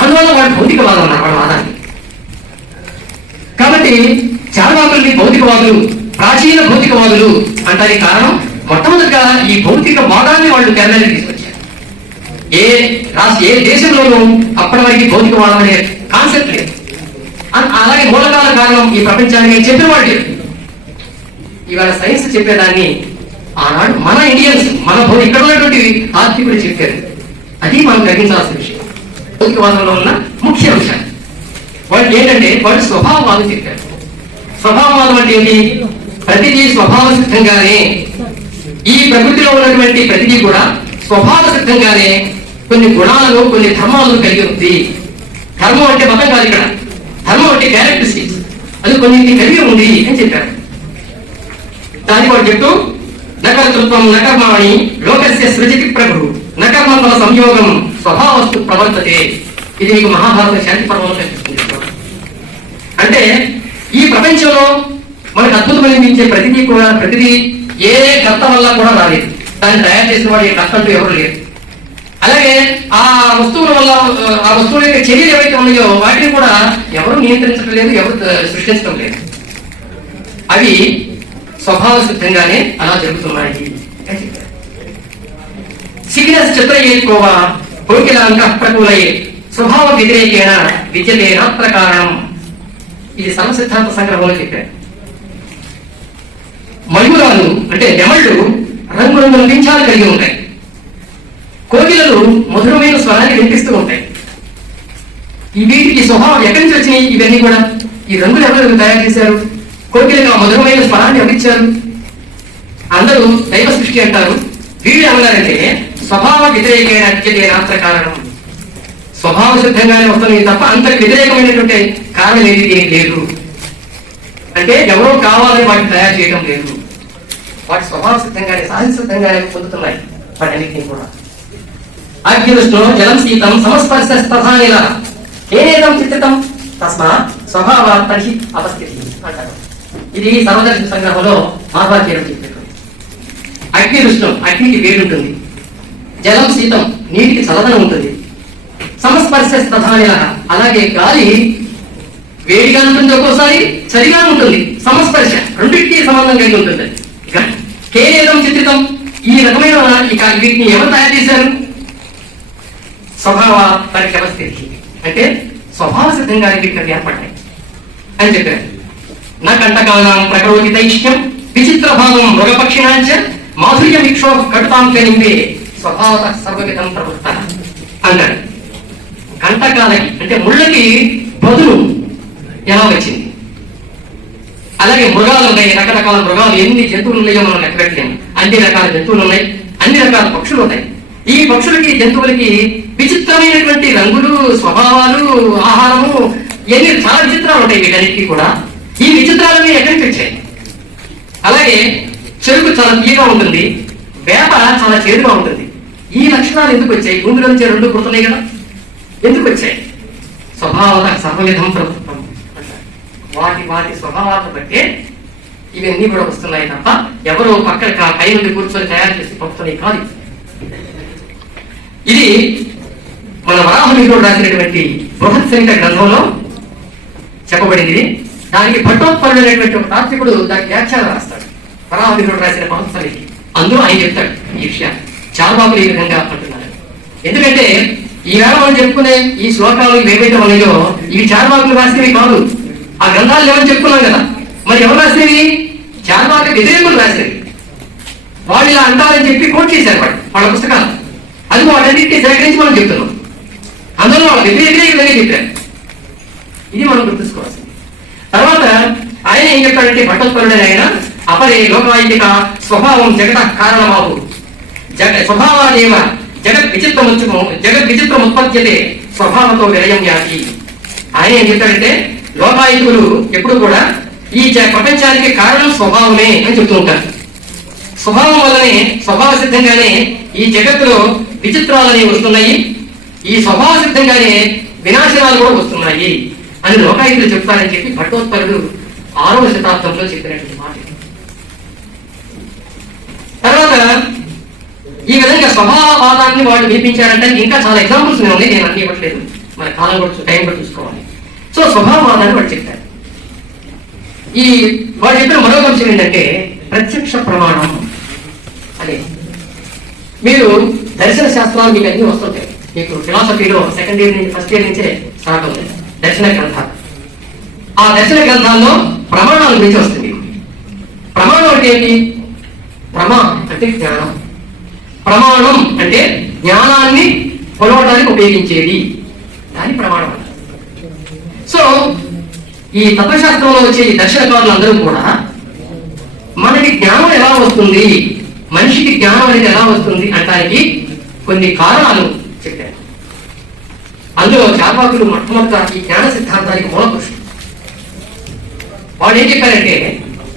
అందువల్ల వాళ్ళు భౌతికవాదం అన్నారు వాళ్ళ వాదాన్ని. కాబట్టి చార్వాకుల్ని భౌతికవాదులు, ప్రాచీన భౌతికవాదులు అంటానికి కారణం మొట్టమొదటిగా ఈ భౌతిక వాదాన్ని వాళ్ళు తెరలోకి తీసుకొచ్చారు. ఏ ఏ దేశంలోనూ అప్పటి వరకు భౌతికవాదం అనే కాన్సెప్ట్ లేదు. అలాగే మూలకాల కారణం ఈ ప్రపంచానికి చెప్పేవాడు లేదు. ఇవాళ సైన్స్ చెప్పేదాన్ని ఆనాడు మన ఇండియన్స్, మన ఇక్కడ ఉన్నటువంటి ఆర్థికులు చెప్పారు. అది మనం గ్రహించాల్సిన విషయం. భౌతికవాదంలో ఉన్న ముఖ్య అంశం వాళ్ళు ఏంటంటే వాళ్ళు స్వభావవాదం చెప్పారు. స్వభావవాదం అంటే ఏంటి? ప్రతిదీ స్వభావ సిద్ధంగానే, ఈ ప్రకృతిలో ఉన్నటువంటి ప్రతిదీ కూడా స్వభావ సిద్ధంగానే కొన్ని గుణాలను, కొన్ని ధర్మాలను కలిగి ఉంది. ధర్మం అంటే మతం కాదు, ఇక్కడ ధర్మం అంటే క్యారెక్టరిస్టిక్స్, అది కొన్నింటిని కలిగి ఉంది అని చెప్పారు. దాన్ని వాడు చెప్తూ నకర్తృత్వం నకర్మాణి లోకస్య సృజతి ప్రభు నకర్మల సంయోగం స్వభావస్తు ప్రవర్తతే. ఇది మీకు మహాభారత శాంతి పర్వంలో కనిపిస్తుంది. అంటే ఈ ప్రపంచంలో మనకు అద్భుతమనిపించే ప్రతిదీ కూడా, ప్రతిదీ ఏ కర్త వల్ల కూడా రాలేదు. దాన్ని తయారు చేసిన వాడు ఏ కర్త అంటూ ఎవరు లేరు. అలాగే ఆ వస్తువుల వల్ల, ఆ వస్తువుల యొక్క చర్యలు ఏవైతే ఉన్నాయో వాటిని కూడా ఎవరు నియంత్రించడం లేదు, ఎవరు సృష్టించడం లేదు. అవి స్వభావ సిద్ధంగానే అలా జరుగుతున్నాయి. సిగ్నస్ చిత్రయేకోవా కోకిల అంతఃప్రకూలయే స్వభావ వ్యతిరేకేణ విద్యతే నాత్ర కారణం. ఇది సమసిద్ధాంత సంగ్రహంలో చెప్పారు. మయూరాలు అంటే నెమళ్ళు రంగురంగుల పింఛాలు కలిగి ఉంటాయి. కోకిలలు మధురమైన స్వరాన్ని వినిపిస్తూ ఉంటాయి. ఈ వీటికి స్వభావం ఎక్కడి నుంచి వచ్చినాయి? ఇవన్నీ కూడా ఈ రంగులు ఎవరు తయారు చేశారు? కోకిలకు ఆ మధురమైన స్వరాన్ని ఎవరిచ్చారు? అందరూ దైవ సృష్టి అంటారు. వీళ్ళు ఏమన్నారంటే స్వభావ వ్యతిరేకమైన అత్యతే నాత్ర కారణం. స్వభావ సిద్ధంగానే వస్తున్నాయి తప్ప అంతకు వ్యతిరేకమైనటువంటి కారణం ఏది లేదు. అంటే ఎవరో కావాలని వాటిని తయారు చేయడం లేదు. వాటి స్వభావ సిద్ధంగానే, సహజ సిద్ధంగానే పొందుతున్నాయి వాటన్నిటినీ కూడా. అగ్నిదృష్టిలో జలం శీతం సమస్పర్శ స్థానిల ఏనేదం చిత్రితం తస్మా స్వభావ తహి అవస్థితి అంటారు. ఇది సర్వదర్శన సంగ్రహంలో మహాభారతీయుడు చెప్పారు. అగ్ని దృష్టిలో అగ్నికి వేడి ఉంటుంది, జలం శీతం నీటికి చల్లదనం ఉంటుంది, సమస్పర్శ స్థానిల అలాగే గాలి వేడిగా ఉంటుంది, ఒక్కోసారి చలిగా ఉంటుంది. సమస్పర్శ రెండింటికి సంబంధం కలిగి ఉంటుంది. కేనేదం చిత్రితం ఈ రకమైన వీటిని ఎవరు తయారు చేశారు? స్వభావ పరిస్థితి అంటే స్వభావ సిద్ధంగా వీటికి ఏర్పడ్డాయి అని చెప్పారు. నా కంటకాలం ప్రకృతి దైష్యం విచిత్ర భాగం మృగపక్షిణాంచ మాధుర్య విక్షో కటుతాం నింపే స్వభావత సర్వవిధం ప్రవృత్త అన్నాడు. కంటకాలకి అంటే ముళ్ళకి బదులు ఎలా వచ్చింది? అలాగే మృగాలు ఉన్నాయి, రకరకాల మృగాలు, ఎన్ని జంతువులు ఉన్నాయో మనం లెక్క పెట్టలేము. అన్ని రకాల జంతువులు ఉన్నాయి, అన్ని రకాల పక్షులు ఉన్నాయి. ఈ పక్షులకి, జంతువులకి విచిత్రమైనటువంటి రంగులు, స్వభావాలు, ఆహారము, ఇవన్నీ చాలా విచిత్రాలు ఉంటాయి. వీటన్నిటికీ కూడా ఈ విచిత్రాలన్నీ ఎక్కడి నుంచి వచ్చాయి? అలాగే చెరుకు చాలా తీయగా ఉంటుంది, వేప చాలా చేదుగా ఉంటుంది. ఈ లక్షణాలు ఎందుకు వచ్చాయి? భూమిలో నుంచి రెండు పుడుతున్నాయి కదా, ఎందుకు వచ్చాయి? స్వభావ సర్వవిధం ప్రభుత్వం వాటి వాటి స్వభావాలను బట్టే ఇవన్నీ కూడా వస్తున్నాయి తప్ప ఎవరో పక్కన పై నుండి కూర్చొని తయారు చేసి పంపుతున్నాయి కాదు. ఇది మన వరాహమిహిరుడు రాసినటువంటి బృహత్ సంహిత గ్రంథంలో చెప్పబడింది. దానికి భట్టోత్పరుడు అనేటువంటి ఒక తాత్వికుడు దానికి వ్యాఖ్యానం రాస్తాడు. వరాహమిహిరుడు రాసిన బృహత్ సంహిత అందులో ఆయన చెప్తాడు ఈ విషయాన్ని. చార్వాకులు ఈ విధంగా అంటున్నారు. ఎందుకంటే ఈవేళ మనం చెప్పుకునే ఈ శ్లోకాలు ఏవైతే ఉన్నాయో ఇవి చార్వాకులు రాసినవి కాదు. ఆ గ్రంథాలు ఎవరు చెప్పుకున్నాం కదా, మరి ఎవరు రాసినవి? చార్వాక వ్యతిరేకులు రాసినవి. వాళ్ళు ఇలా అంటారని చెప్పి కోట్ చేశారు వాళ్ళ పుస్తకాలు. అది వాటన్నింటినీ సేకరించి మనం చెప్తున్నాం. అందులో వాళ్ళ వ్యతిరేకంగా చెప్పారు. ఇది మనం గుర్తుంచుకోవాల్సింది. తర్వాత ఆయన ఏం చెప్తాడంటే భట్టోత్పరుడైన ఆయన అపరే లోకాయిక స్వభావం జగత కారణమావు స్వభావాదేవ జగత్ విచిత్రం ఉత్పత్తి స్వభావంతో విలయం యాతి. ఆయన ఏం చెప్తాడంటే లోకాయుకులు ఎప్పుడు కూడా ఈ ప్రపంచానికి కారణం స్వభావమే అని చెప్తూ ఉంటారు. స్వభావం వల్లనే, స్వభావ సిద్ధంగానే ఈ జగత్తులో విచిత్రాలని వస్తున్నాయి, ఈ స్వభావ సిద్ధంగానే వినాశనాలు కూడా వస్తున్నాయి అని లోకాయుకులు చెప్తారని చెప్పి భట్టోత్పరుడు 6వ శతాబ్దంలో చెప్పినటువంటి మాట. తర్వాత ఈ విధంగా స్వభావవాదాన్ని వాళ్ళు వినిపించారంటే ఇంకా చాలా ఎగ్జాంపుల్స్ ఉన్నాయి, నేను అన్ని ఇవ్వట్లేదు, మన కాలం కూడా టైం కూడా చూసుకోవాలి. సో స్వభావవాదాన్ని వాళ్ళు చెప్పారు. ఈ వాళ్ళు చెప్పిన మరొక అంశం ఏంటంటే ప్రత్యక్ష ప్రమాణం అనే. మీరు దర్శన శాస్త్రాలు మీకు అన్ని వస్తుంటాయి. మీకు ఫిలాసఫీలో సెకండ్ ఇయర్ నుంచి ఫస్ట్ ఇయర్ నుంచే స్టార్ట్ అవుతుంది దర్శన గ్రంథాలు. ఆ దర్శన గ్రంథాల్లో ప్రమాణాల గురించి వస్తుంది. ప్రమాణం అంటే ఏంటి? ప్రమా అంటే జ్ఞానం, ప్రమాణం అంటే జ్ఞానాన్ని కొలవడానికి ఉపయోగించేది, దాని ప్రమాణం. సో ఈ తత్వశాస్త్రంలో వచ్చే ఈ దర్శనకారులు అందరూ కూడా మనకి జ్ఞానం ఎలా వస్తుంది, మనిషికి జ్ఞానం అనేది ఎలా వస్తుంది అనడానికి కొన్ని కారణాలు చెప్పారు. అందులో చార్వాకులు మొట్టమొదట ఈ జ్ఞాన సిద్ధాంతానికి మూల పురుషుడు. వాళ్ళు ఏం చెప్పారంటే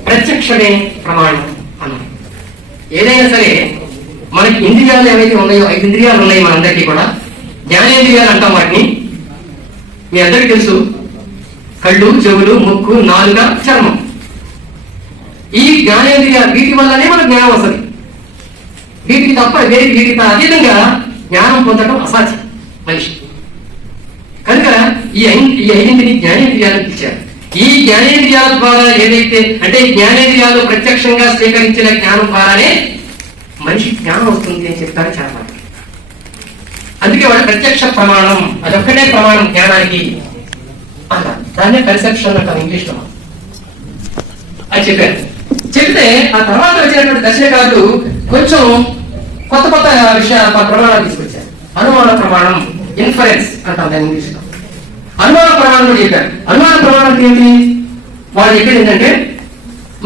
ప్రత్యక్షమే ప్రమాణం అన్నారు. ఏదైనా సరే మనకి ఇంద్రియాలు ఏవైతే ఉన్నాయో 5 ఇంద్రియాలు ఉన్నాయి మనందరికీ కూడా, జ్ఞానేంద్రియాలు అంటాం వాటిని. మీ అందరికీ తెలుసు, కళ్ళు, చెవులు, ముక్కు, నాలుక, చర్మం. ఈ జ్ఞానేంద్రియాలు వీటి వల్లనే మనకు జ్ఞానం వస్తుంది. వీటికి తప్ప వీటికి అతీతంగా జ్ఞానం పొందడం అసాధ్యం మనిషి. కనుక ఈ 5 జ్ఞానేంద్రియాలను పిలిచారు. ఈ జ్ఞానేంద్రియాల ద్వారా ఏదైతే అంటే ఈ జ్ఞానేంద్రియాలు ప్రత్యక్షంగా స్వీకరించిన జ్ఞానం ద్వారానే మనిషి జ్ఞానం వస్తుంది అని చెప్తారు చాలా. అందుకే వాడు ప్రత్యక్ష ప్రమాణం, అదొక్కటే ప్రమాణం జ్ఞానానికి అంటారు. దాన్నే పర్సెప్షన్ అంటారు ఇంగ్లీష్లో. అది చెప్పారు. చెప్తే ఆ తర్వాత వచ్చినటువంటి దర్శనకారులు కొంచెం కొత్త కొత్త విషయాలు ప్రమాణాలు తీసుకొచ్చారు. అనుమాన ప్రమాణం, ఇన్ఫరెన్స్ అంటాం దాని ఇంగ్లీష్లో. అనుమాన ప్రమాణం కూడా చెప్పారు. అనుమాన ప్రమాణం ఏంటి? వాళ్ళు చెప్పేది ఏంటంటే,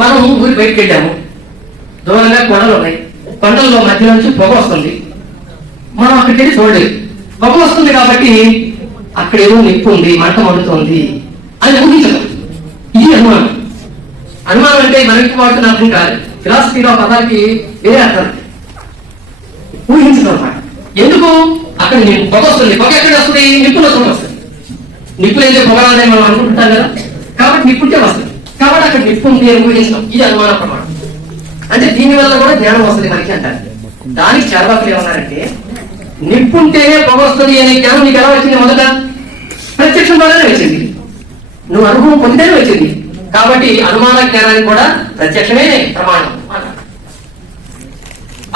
మనం ఊరి బయటకు వెళ్ళాము, దూరంగా కొండలు ఉన్నాయి, కొండల్లో మధ్య నుంచి పొగ వస్తుంది, మనం అక్కడికి వెళ్ళి చూడలేదు. పొగ వస్తుంది కాబట్టి అక్కడేమో నిప్పు ఉంది, మంట మండుతుంది అని ఊహించడం. ఇది అనుమానం. అనుమానం అంటే మనకి వాడుతున్న అర్థం కాదు, ఫిలాసఫీలో పదాలకి వేరే అర్థం. ఊహించడం అన్నమాట. ఎందుకు? అక్కడ పొగ వస్తుంది, పొగ ఎక్కడ వస్తుంది? నిప్పులో వస్తుంది. నిప్పులు అయితే పొగ రాదని మనం అనుకుంటాం కదా, కాబట్టి నిప్పుంటే వస్తుంది. కాబట్టి అక్కడ నిప్పు ఉంది అని ఊహించడం, ఇది అనుమాన ప్రమాణం. అంటే దీని వల్ల కూడా జ్ఞానం వస్తుంది మనకి అంటారు. దానికి చార్వాకులు ఏమన్నారంటే, నిప్పుంటేనే పొగ వస్తుంది అనే జ్ఞానం నీకు ఎలా వచ్చింది? మొదట ప్రత్యక్షం ద్వారానే వచ్చింది, నువ్వు అనుభవం పొందితేనే వచ్చింది. కాబట్టి అనుమాన జ్ఞానానికి కూడా ప్రత్యక్షమే ప్రమాణం అన్నారు.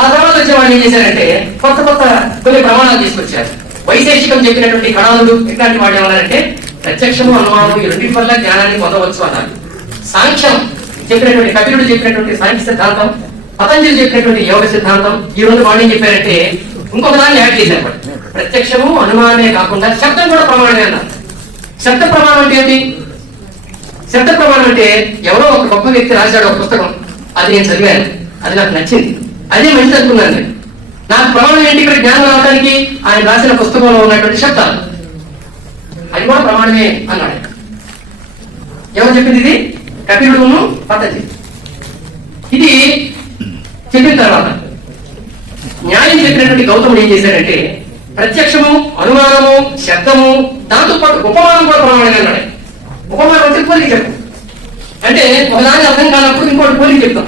ఆ తర్వాత వచ్చే వాళ్ళు ఏం చేశారంటే కొత్త కొత్త కొన్ని ప్రమాణాలు తీసుకొచ్చారు. వైశేషికం చెప్పినటువంటి కణాలు ఇట్లాంటి వాళ్ళు ఏమన్నారంటే ప్రత్యక్షము అనుమానం ఈ రెండింటి వల్ల జ్ఞానాన్ని పొందవచ్చు అన్నారు. సాంఖ్యం చెప్పినటువంటి కపిలుడు చెప్పినటువంటి సాంఖ్య సిద్ధాంతం, పతంజలి చెప్పినటువంటి యోగ సిద్ధాంతం, ఈ రెండు వాళ్ళు ఏం చెప్పారంటే ఇంకొక దాన్ని యాడ్ చేశారు. ప్రత్యక్షము అనుమానమే కాకుండా శబ్దం కూడా ప్రమాణమే అన్నారు. శబ్ద ప్రమాణం అంటే ఏంటి? శబ్ద ప్రమాణం అంటే ఎవరో ఒక గొప్ప వ్యక్తి రాశాడు ఒక పుస్తకం, అది నేను చదివాను, అది నాకు నచ్చింది, అదే మంచి అనుకున్నాను నేను. నాకు ప్రమాణం ఏంటి? ఇక్కడ జ్ఞానం రావడానికి ఆయన రాసిన పుస్తకంలో ఉన్నటువంటి శబ్దాలు, అది కూడా ప్రమాణమే అన్నాడు. ఎవరు చెప్పింది? ఇది కపిలుడును పతంజలి. ఇది చెప్పిన తర్వాత న్యాయం చెప్పినటువంటి గౌతముడు ఏం చేశాడంటే ప్రత్యక్షము, అనుమానము, శబ్దము, దాంతో పాటు ఉపమానం కూడా ప్రమాణంగా అన్నాడు. ఉపమానం వచ్చి పోలికి చెప్పు అంటే ఒకదాని అర్థం కానప్పుడు ఇంకోటి పోలికి చెప్తాం.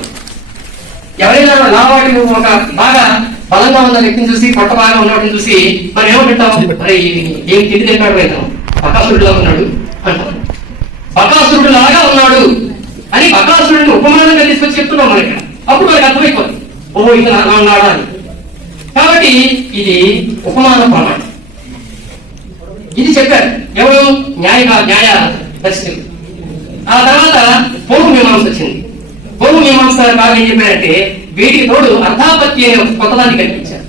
ఎవరైనా లావాటి ఒక బాగా బలంగా ఉన్న వ్యక్తిని చూసి, పొట్ట బాగా ఉన్నవాటిని చూసి మనం ఏమంటాం? మరి ఏం తిండి తింటాడు అయినా బకాసురుడులా ఉన్నాడు అంటాం. బకాసురుడు లాగా ఉన్నాడు అని బకాసురుడిని ఉపమానంగా తీసుకొచ్చి చెప్తున్నాం మనకి. అప్పుడు మనకి అర్థమైపోతుంది, ఓహో ఇది అలా ఉన్నాడా అని. కాబట్టి ఇది ఉపమాన ప్రమాణం. ఇది చెప్పారు ఎవరు? న్యాయ దర్శకులు. ఆ తర్వాత పూర్వ మీమాంస వచ్చింది. పూర్వ మీమాంస బాగా ఏం చెప్పారంటే వీటికి తోడు అర్థాపత్తి అనే కొత్తదాన్ని కనిపించారు.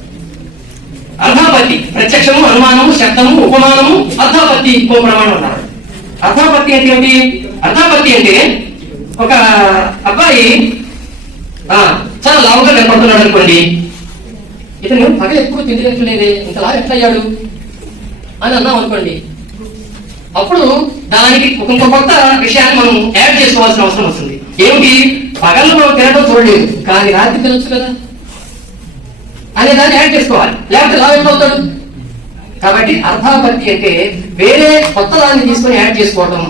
అర్థాపత్తి ప్రత్యక్షము, అనుమానము, శబ్దము, ఉపమానము, అర్థాపత్తి ఇంకో ప్రమాణం అన్నారు. అర్థాపత్తి అంటే ఏంటి? అర్థాపత్తి అంటే ఒక అబ్బాయి చాలా లావుగా కనపడుతున్నాడు అనుకోండి, ఇతను పగ ఎక్కువ తిండిలేదే, ఇంతలా ఎట్లా అయ్యాడు అని అన్నాం అనుకోండి. అప్పుడు దానికి ఒక కొత్త విషయాన్ని మనం యాడ్ చేసుకోవాల్సిన అవసరం వస్తుంది. ఏమిటి? పగళ్ళు మనం తినడం చూడలేదు, కానీ రాత్రి తినొచ్చు కదా అనే దాన్ని యాడ్ చేసుకోవాలి, లేకపోతే లావు ఎట్లా అవుతాడు? కాబట్టి అర్థాపత్తి అంటే వేరే కొత్త దాన్ని తీసుకొని యాడ్ చేసుకోవడం,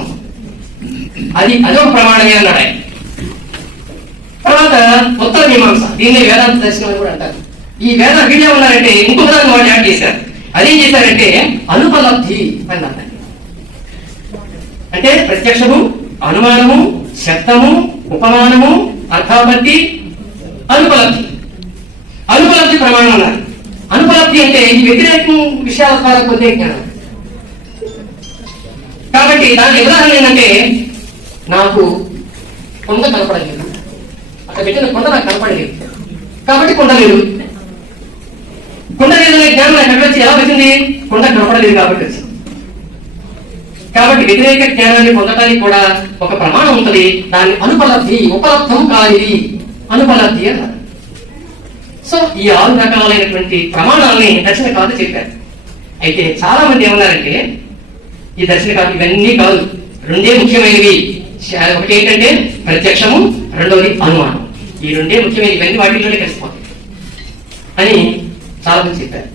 అదొక ప్రమాణమే అన్నాడు ఆయన. తర్వాత ఉత్తర మీమాంస, దీన్ని వేదాంత దర్శనం అని కూడా అంటారు. ఈ వీళ్ళు ఏమన్నారంటే ఇంకొక దాన్ని వాళ్ళు యాడ్ చేశారు. అదేం చేశారంటే అనుపలబ్ధి అని అన్నారు. అంటే ప్రత్యక్షము, అనుమానము, శబ్దము, ఉపమానము, అర్థాపత్తి, అనుపలబ్ధి. అనుపలబ్ధి ప్రమాణం అన్నారు. అనుపలబ్ధి అంటే ఈ వ్యతిరేక విషయాల ద్వారా పొందే జ్ఞానం. కాబట్టి దాని ఉదాహరణ ఏంటంటే, నాకు కొండ కనపడలేదు, అక్కడ పెట్టిన కొండ నాకు కనపడలేదు కాబట్టి కొండ లేదు. కొండ లేదనే జ్ఞానం నాకు ఎక్కడ వచ్చి ఎలా వచ్చింది? కొండ కనపడలేదు కాబట్టి వచ్చింది. కాబట్టి వ్యతిరేక జ్ఞానాన్ని పొందడానికి కూడా ఒక ప్రమాణం ఉంటుంది. దాన్ని అనుపలబ్ధి, ఉపలబ్ధం కానిది అనుపలబ్ధి అన్నారు. సో ఈ 6 రకాలైనటువంటి ప్రమాణాలని దర్శనకారులు చెప్పారు. అయితే చాలా మంది ఏమన్నారంటే, ఈ దర్శనకారులు ఇవన్నీ కాదు, 2 ముఖ్యమైనవి. ఒకటి ఏంటంటే ప్రత్యక్షము, రెండవది అనుమానం. ఈ 2 ముఖ్యమైనవి, ఇవన్నీ వాటిలోనే కలిసిపోతాయి అని చాలా మంది చెప్పారు.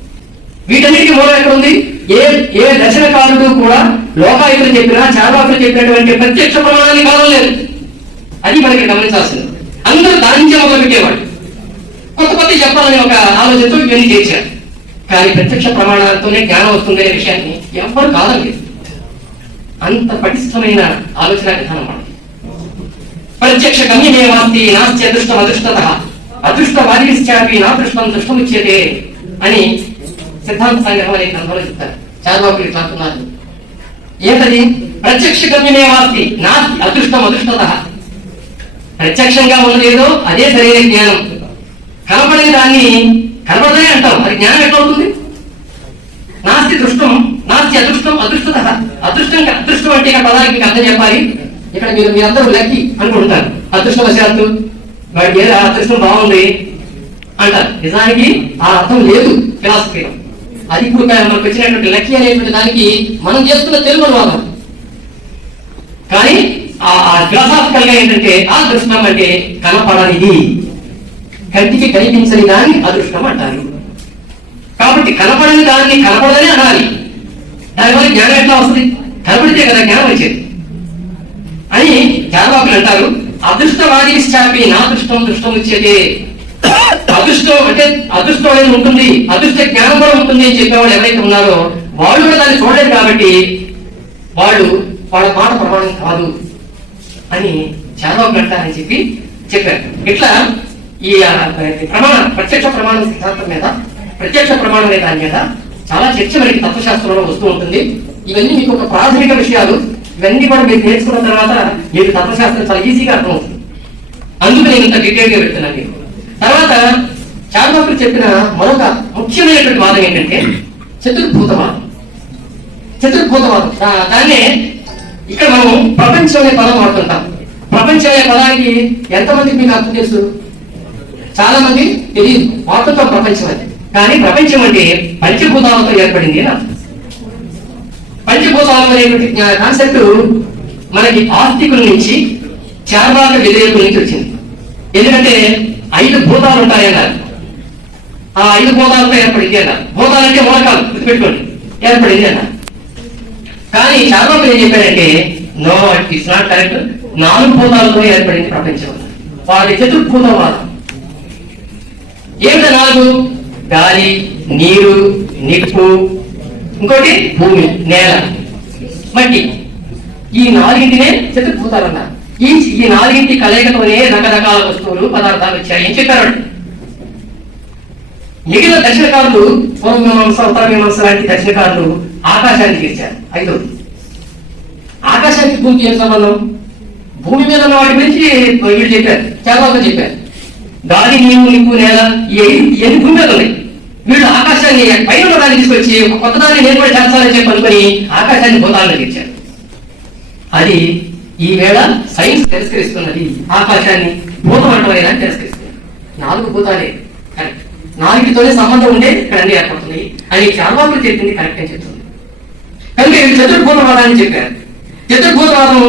వీటన్నిటికీ మూలం ఎక్కడ ఉంది? ఏ దర్శనకారుడు కూడా లోకాయుతులు చెప్పినా, చార్వాకులు చెప్పినటువంటి ప్రత్యక్ష ప్రమాణాన్ని కాదలేదు. అది మనకి గమనించాల్సింది. అందరూ దాని నుంచే మొదలు పెట్టేవాడు. కొత్త చెప్పాలని ఒక ఆలోచనతో ఇవన్నీ చేశారు. కానీ ప్రత్యక్ష ప్రమాణాలతోనే జ్ఞానం వస్తుందనే విషయాన్ని ఎవ్వరు కాదలేదు. అంత పటిష్టమైన ఆలోచన విధానం మనకి. ప్రత్యక్ష గమ్యమేవాస్తి నాస్తి అదృష్టం అదృష్టత అదృష్ట వారిశ్చాపి నా దృష్టం దృష్టముచ్యతే అని సిద్ధాంత సంగ్రహం అనే గ్రంథంలో చెప్తారు. చార్వాకులు ఇట్లా అంటున్నారు. ఏంటది? ప్రత్యక్ష గమ్యమేవాస్తి నాస్తి అదృష్టం అదృష్టత. ప్రత్యక్షంగా ఉన్నదేదో అదే సరైన జ్ఞానం. కనపడని దాన్ని కనపడదే అంటాం, అది జ్ఞానం ఎట్లా అవుతుంది? నాస్తి దృష్టం నాస్తి అదృష్టం అదృష్టత. అదృష్టం అంటే ఇక్కడ పదానికి మీకు అర్థం చెప్పాలి. ఇక్కడ మీరందరూ లక్కీ అనుకుంటారు. అదృష్టవశాత్తు వాడికి ఏదో అదృష్టం బాగుంది అంటారు. నిజానికి ఆ అర్థం లేదు ఫిలాసఫీలో. అది ఇప్పుడు మనకు వచ్చినటువంటి లక్కీ అనేటువంటి దానికి మనం చేస్తున్న తెలుగు అనువాదం. కానీ ఆ ఫిలాసాఫికల్ గా ఏంటంటే, ఆ దృష్టం అంటే కనపడనిది, కంటికి కనిపించని దాన్ని అదృష్టం అంటారు. కాబట్టి కనపడని దాన్ని కనపడదని అనాలి. దానివల్ల జ్ఞానం ఎట్లా వస్తుంది? కనపడితే కదా జ్ఞానం వచ్చేది అని చార్వాకులు అంటారు. అదృష్టవాదిశ్చాపి నా దృష్టం దృష్టం వచ్చేది. అదృష్టం అంటే అదృష్టం అనేది ఉంటుంది, అదృష్ట జ్ఞానం కూడా ఉంటుంది అని చెప్పేవాళ్ళు ఎవరైతే ఉన్నారో వాళ్ళు కూడా దాన్ని చూడలేదు. కాబట్టి వాళ్ళ మాట ప్రమాణం కాదు అని చార్వాకులు అంటారని చెప్పారు. ఇట్లా ఈ ప్రత్యక్ష ప్రమాణం సిద్ధాంతం మీద, ప్రత్యక్ష ప్రమాణం అనే దాని మీద చాలా చర్చ మనకి తత్వశాస్త్రంలో వస్తూ ఉంటుంది. ఇవన్నీ మీకు ఒక ప్రాథమిక విషయాలు. ఇవన్నీ కూడా మీరు నేర్చుకున్న తర్వాత మీకు తత్వశాస్త్రం చాలా ఈజీగా అర్థమవుతుంది. అందుకు నేను ఇంత డీటెయిల్ గా పెడుతున్నాను. తర్వాత చార్వాకులు చెప్పిన మరొక ముఖ్యమైనటువంటి వాదం ఏంటంటే చతుర్భూతవాదం. దాన్నే ఇక్కడ మనం ప్రపంచం అనే పదం వాడుతుంటాం. ప్రపంచం అనే పదానికి ఎంతమందికి మీకు అర్థం తెలుసు? చాలా మంది తెలియదు. వాడుతుంటాం ప్రపంచం అని. కానీ ప్రపంచం అంటే పంచభూతాలతో ఏర్పడింది అని అర్థం. పంచభూతాలు అనేటువంటి కాన్సెప్ట్ మనకి ఆస్తికుల నుంచి, చార్వాక వ్యతిరేకుల నుంచి వచ్చింది. ఎందుకంటే 5 భూతాలు ఉంటాయన్నారు. ఆ 5 భూతాలతో ఏర్పడింది అన్నారు. భూతాలంటే మూలకాలు, గుర్తుపెట్టుకోండి, ఏర్పడింది అన్నారు. కానీ చార్వాకులు ఏం చెప్పారంటే, నో, ఇట్స్ నాట్ కరెక్ట్, 4 భూతాలతో ఏర్పడింది ప్రపంచం. వారి చతుర్భూతవాదం. ఏమిటో 4? గాలి, నీరు, నిప్పు, ఇంకోటి భూమి, నేల, మట్టి. ఈ 4ంటినే చతుర్భూతాలు అన్నారు. ఈ 4ంటి కలయికతోనే రకరకాల వస్తువులు, పదార్థాలు వచ్చాయి అని చెప్పారు. మిగిలిన దర్శనకారులు, పూర్వమీమాంస, ఉత్తరమీమాంస లాంటి దర్శనకారులు ఆకాశాన్ని తీర్చారు. 5వది. ఆకాశానికి భూమికి ఏం సంబంధం? భూమి మీద ఉన్న వాటి గురించి వీళ్ళు చెప్పారు, చాలా చెప్పారు. గాలి, నీరు, నిప్పు, నేల, ఇవన్నీ భూమి మీద ఉన్నాయి. వీళ్ళు ఆకాశాన్ని పైన దాన్ని తీసుకొచ్చి ఒక కొత్త దాన్ని నేర్పడి చేస్తారని చెప్పి అనుకుని ఆకాశాన్ని భూతాలను తీర్చారు. అది ఈవేళ సైన్స్ తిరస్కరిస్తున్నది. ఆకాశాన్ని భూతం అంటమైనా తిరస్కరిస్తుంది. 4 భూతాలే కరెక్ట్. 4తోనే సంబంధం ఉండే ఇక్కడ అన్ని ఏర్పడుతున్నాయి అని చార్వాకులు చెప్పింది కరెక్ట్ అని చెప్తుంది. కనుక వీళ్ళు చతుర్భూతవాదాన్ని చెప్పారు. చతుర్భూతవాదం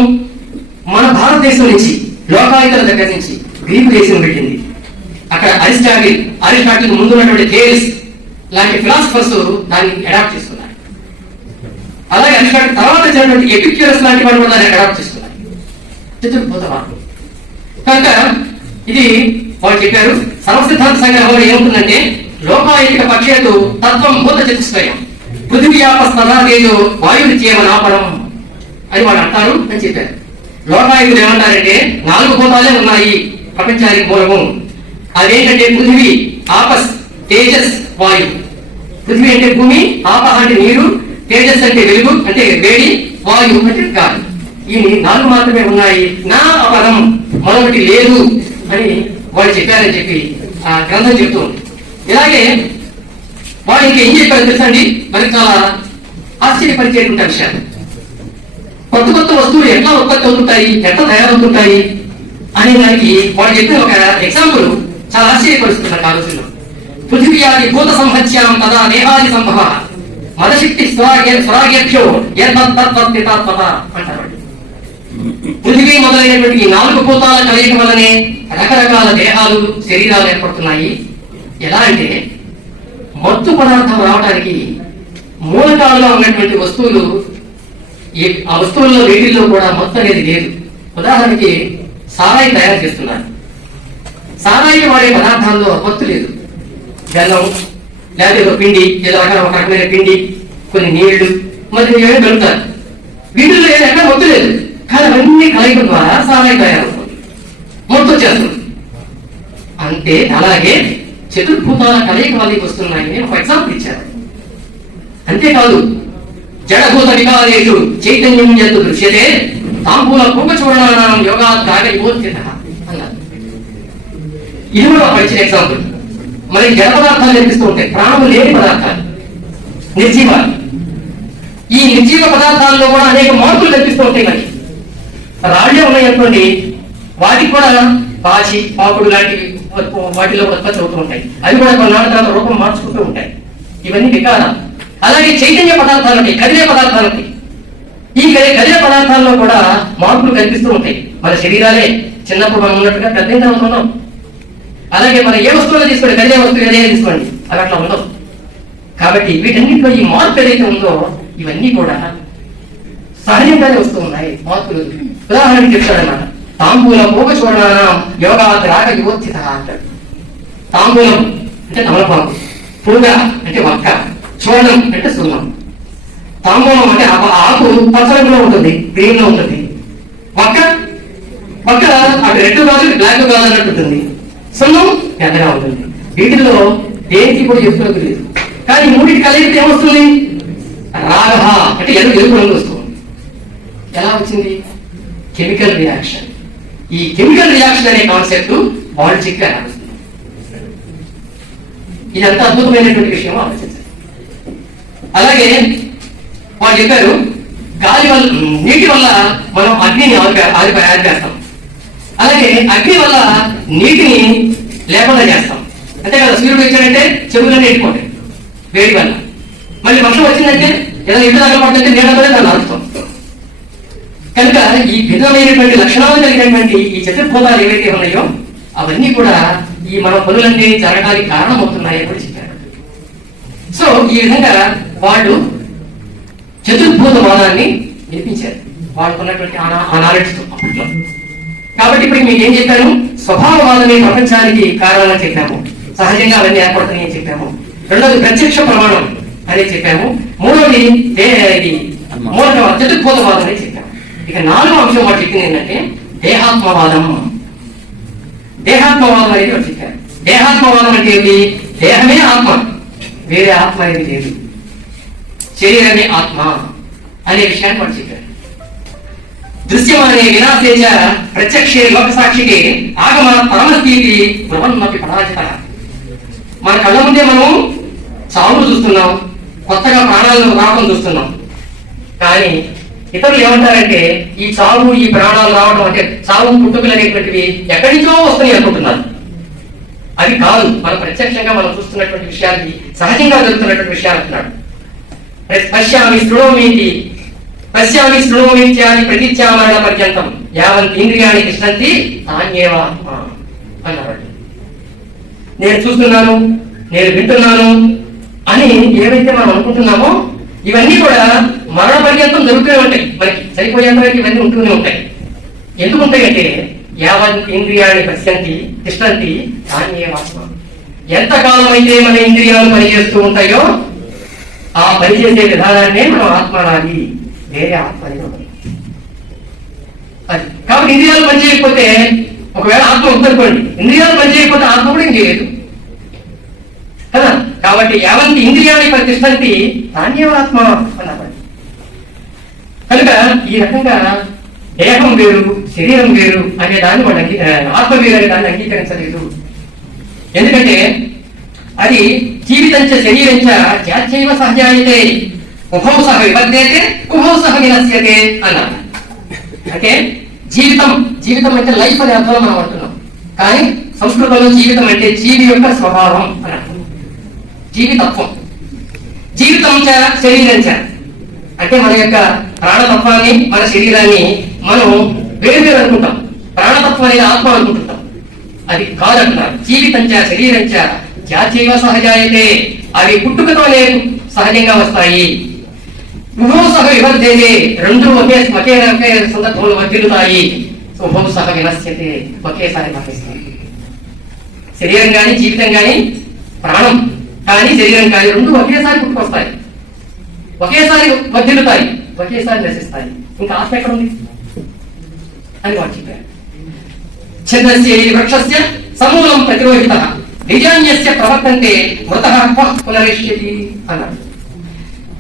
మన భారతదేశం నుంచి, లోకాయుతుల దగ్గర నుంచి గ్రీకు దేశం పెట్టింది. అక్కడ అరిస్టాటిల్ ముందు ఉన్నటువంటి థియరీస్ లాంటి ఫిలాసఫర్స్ దాన్ని అడాప్ట్ చేసుకున్నారు. అలాగే అరిస్టాటిల్ తర్వాత వచ్చినటువంటి ఎపిక్యూరస్ లాంటి వాళ్ళు కూడా దాన్ని అడాప్ట్ చేసుకున్నారు. చతుర్భూతవాదం. కనుక ఇది వాళ్ళు చెప్పారు. సర్వసిద్ధాంత సంగ్రహంలో ఏముంటుందంటే, లోకాయుతిక పక్షేతు తత్వం భూత చతుష్టయం పృథివ్యాపస్తేజో వాయువు చేవనాపరం అని వాళ్ళు అంటారు అని చెప్పారు. లోకాయుతులు ఏమంటారంటే 4 భూతాలే ఉన్నాయి ప్రపంచానికి మూలము. అదేంటంటే పృథివీ, ఆపస్, తేజస్, వాయువు. పృథ్వీ అంటే భూమి, ఆప అంటే నీరు, తేజస్ అంటే వెలుగు అంటే వేడి, వాయువు అంటే గాలి. ఈ 4 మాత్రమే ఉన్నాయి. నా అపరం మరొకటి లేదు అని వాళ్ళు చెప్పారని చెప్పి ఆ గ్రంథం చెప్తూ ఉంది. ఇలాగే వాళ్ళు ఇంకా ఏం చెప్పారు తెలుసండి, మనకి చాలా ఆశ్చర్యపరిచేటువంటి విషయాలు. కొత్త కొత్త వస్తువులు ఎట్లా ఉత్పత్తి అవుతుంటాయి, ఎట్లా తయారవుతుంటాయి అనే దానికి వాళ్ళు చెప్పిన ఒక ఎగ్జాంపుల్ చాలా ఆశ్చర్యపరుస్తున్నారు ఆలోచనలో. పృథివ్యాది భూత సంహత్యాం తదా దేహాది సంభవ మదశక్తి స్వరాగేభ్యో యత్పత్పత్తాత్మత అంటారు. పృథివీ మొదలైనటువంటి 4 భూతాల కలయిక వల్లనే రకరకాల దేహాలు, శరీరాలు ఏర్పడుతున్నాయి. ఎలా అంటే మత్తు పదార్థం రావడానికి మూలకాలుగా ఉన్నటువంటి వస్తువులు, ఆ వస్తువుల్లో వేటిల్లో కూడా మత్తు అనేది లేదు. ఉదాహరణకి సారాయి తయారు చేస్తున్నారు. సారాయి వాడే పదార్థాల్లో మత్తు లేదు. బెల్లం లేదా పిండి, లేదా ఒక రకమైన పిండి, కొన్ని నీళ్లు, మరి ఏమైనా పెడతారు. వీటిల్లో ఎక్కడ మత్తు లేదు, కానీ అవన్నీ కలయిక ద్వారా సారాయి తయారవుతుంది, మత్తు వచ్చేస్తుంది. అంతే అలాగే చతుర్భూతాల కలయిక వాళ్ళకి వస్తున్నాయని ఒక ఎగ్జాంపుల్ ఇచ్చారు. అంతేకాదు జడభూత వికారేషు చైతన్యం యత్ దృశ్యతే తాంబూల పూక చూడనానాం యోగా త్యాగోత్యత అన్నారు. ఇది కూడా ఒక ఇచ్చిన ఎగ్జాంపుల్. మరి జడ పదార్థాలు కనిపిస్తూ ఉంటాయి, ప్రాణము లేని పదార్థాలు, నిర్జీవాలు. ఈ నిర్జీవ పదార్థాల్లో కూడా అనేక మార్పులు కనిపిస్తూ ఉంటాయి. మనకి రాళ్లే ఉన్నాయనుకోండి, వాటికి కూడా పాచి, పాకుడు లాంటివి వాటిలో ఉత్పత్తి అవుతూ ఉంటాయి. అవి కూడా కొన్నాళ్ళ తర్వాత రూపం మార్చుకుంటూ ఉంటాయి. ఇవన్నీ వికారాలు. అలాగే చైతన్య పదార్థాలు ఉంటాయి, కదిలే పదార్థాలు ఉంటాయి. ఈ కదిలే పదార్థాల్లో కూడా మార్పులు కనిపిస్తూ ఉంటాయి. మన శరీరాలే చిన్నప్పుడు మనం ఉన్నట్టుగా పెద్ద ఉన్నాం. అలాగే మన ఏ వస్తువులు తీసుకోండి, కదిలే వస్తువులు ఏదైనా తీసుకోండి, అవి అట్లా ఉండవు. కాబట్టి వీటన్నింటిలో ఈ మార్పు ఏదైతే ఉందో ఇవన్నీ కూడా సహజంగానే వస్తూ ఉన్నాయి మార్పులు. ఉదాహరణకి చెప్తాడన్నమాట, తాంబూల పోగ చూడనాం యోగా రాగ యువోత్థిత అంటాడు. తాంబూలం అంటే తమలపాకు, పూగ అంటే వక్క, చూడడం అంటే సున్నం. తాంబూలం అంటే ఆకు పచ్చ రంగులో ఉంటుంది, గ్రీన్ లో ఉంటుంది. వక్క అటు రెడ్ కాదు, బ్లాక్ కాదు అన్నట్టు ఉంటుంది. సున్నం ఎర్రగా ఉంటుంది. వీటిల్లో దేనికి కూడా ఎప్పుడు లేదు. కానీ మూడింటి కలిగితే ఏమొస్తుంది? రాగ అంటే ఎరుపు రంగు వస్తుంది. ఎలా వచ్చింది? Chemical reaction. ఈ కెమికల్ రియాక్షన్ అనే కాన్సెప్ట్ వాళ్ళు చెప్పారు. ఇదంతా అద్భుతమైనటువంటి విషయం ఆలోచించారు. అలాగే వాళ్ళు చెప్పారు, గాలి వల్ల, నీటి వల్ల మనం అగ్నిని ఆరిపేస్తాం. అలాగే అగ్ని వల్ల నీటిని లేకుండా చేస్తాం. అంతే కదా, సూర్యుడు వచ్చాడంటే చెరువులన్నీ ఎండిపోతాయి వేడి వల్ల. మళ్ళీ వర్షం వచ్చిందంటే ఏదైనా ఇల్లు తగలబడుతుంటే నీడతోనే దాన్ని ఆడుతాం. కనుక ఈ భిన్నమైనటువంటి లక్షణాలు కలిగినటువంటి ఈ చతుర్భూతాలు ఏవైతే ఉన్నాయో అవన్నీ కూడా ఈ మన పనులన్నీ జరగడానికి కారణమవుతున్నాయని కూడా చెప్పారు. సో ఈ విధంగా వాళ్ళు చతుర్భూతవాదాన్ని వినిపించారు వాళ్ళకున్నటువంటి ఆ నాలెడ్జ్తో అప్పట్లో. కాబట్టి ఇప్పుడు మీకు ఏం చెప్పాను? స్వభావవాదమే ప్రపంచానికి కారణాలని చెప్పాము, సహజంగా అవన్నీ ఏర్పడుతున్నాయని చెప్పాము. రెండోది ప్రత్యక్ష ప్రమాణం అనేది చెప్పాము. మూడోది చతుర్భూతవాదం అనేది చెప్పాము. ఇక 4వ అంశం వాడు చెప్పింది ఏంటంటే దేహాత్మవాదం. దేహాత్మవాదం అనేది వాడు చెప్పారు. దేహాత్మవాదం అంటే ఏమి? దేహమే ఆత్మ, వేరే ఆత్మ అనేది లేదు, శరీరమే ఆత్మ అనే విషయాన్ని వాడు చెప్పారు. దృశ్యమానే వినాశేచ ప్రత్యక్షే లోక సాక్షికి ఆగమ పరమస్థితి భ్రమన్నపి పరాజిత. మన కళ్ళ ముందే మనం చావును చూస్తున్నాం, కొత్తగా ప్రాణాలను రావడం చూస్తున్నాం. కానీ ఇతరులు ఏమంటారంటే ఈ చావు, ఈ ప్రాణాలు రావడం అంటే చావు పుట్టుకలు అనేటువంటివి ఎక్కడి నుంచో వస్తున్నాయి అనుకుంటున్నారు. అది కాదు, మనం ప్రత్యక్షంగా మనం చూస్తున్నటువంటి విషయాన్ని, సహజంగా జరుగుతున్నటువంటి విషయాలు అంటున్నాడు. పశ్యామి శృణోమిత్యాది ప్రతిత్యామరణ పర్యంతం యావంత్ ఇంద్రియాన్ని కృష్ణంతి తాన్యేవ ఆత్మ అన్నాడు. నేను చూస్తున్నాను, నేను వింటున్నాను అని ఏవైతే మనం అనుకుంటున్నామో ఇవన్నీ కూడా మరణ పర్యంతం జరుగుతూనే ఉంటాయి. మనకి చనిపోయేంత వరకు ఇవన్నీ ఉంటూనే ఉంటాయి. ఎందుకు ఉంటాయంటే యావత్ ఇంద్రియాన్ని పశ్యంతి తిష్టంతి తాన్యేవ ఆత్మ. ఎంతకాలం అయితే మన ఇంద్రియాలు పనిచేస్తూ ఉంటాయో ఆ పనిచేసే విధానాన్నే మనం ఆత్మనాది, వేరే ఆత్మ అనేది ఉండదు. అది కాబట్టి ఇంద్రియాలు పనిచేయకపోతే, ఒకవేళ ఆత్మ ఉందనుకోండి, ఇంద్రియాలు పనిచేయకపోతే ఆత్మ కూడా ఇంకేయలేదు కదా. కాబట్టి యావంతి ఇంద్రియాన్ని ప్రతిష్టంతి నాణ్యవాత్మ అన్నారు. కనుక ఈ రకంగా దేహం వేరు శరీరం వేరు అనే దాన్ని వాడు ఆత్మ వేరు అనే దాన్ని అంగీకరించలేదు. ఎందుకంటే అది జీవితంచ శరీరంచ జాత్యైవ సహజాయతే ఉభౌ సహ వివర్ధేతే ఉభౌ సహ వినశ్యతే అన్నారు. అంటే జీవితం అంటే లైఫ్ అనే అర్థంలో మనం అంటున్నాం, కానీ సంస్కృతంలో జీవితం అంటే జీవి యొక్క స్వభావం అని అర్థం. జీవితత్వం. జీవితంచ శరీరంచ అంటే మన యొక్క ప్రాణతత్వాన్ని మన శరీరాన్ని మనం వేరు అనుకుంటాం. ప్రాణతత్వం అనేది ఆత్మ అనుకుంటుంటాం, అది కాదంటున్నారు. జీవితంచ శరీరంచ జాతీయ సహజాయతే అవి పుట్టుకతోనే సహజంగా వస్తాయి. ఉభౌ సహ వివర్ధేతే రెండు ఒకే సందర్భంలో వర్ధిల్లుతాయి. ఉభౌ సహ వినశ్యతే ఒకేసారి మరణిస్తాయి. శరీరం కానీ జీవితం కానీ ప్రాణం కానీ శరీరం కానీ రెండు ఒకేసారి పుట్టుకొస్తాయి, ఒకేసారి వర్ధిల్లుతాయి, ఒకేసారి నశిస్తాయి. ఇంకా ఆత్మ ఎక్కడ ఉంది అని వాడు చెప్పారు. ఛందస్య వృక్షస్య సమూలం ప్రతిరోహిత నిజాన్యస్య ప్రవర్తంతే మృతః పునరేష్యతి అన్నాడు.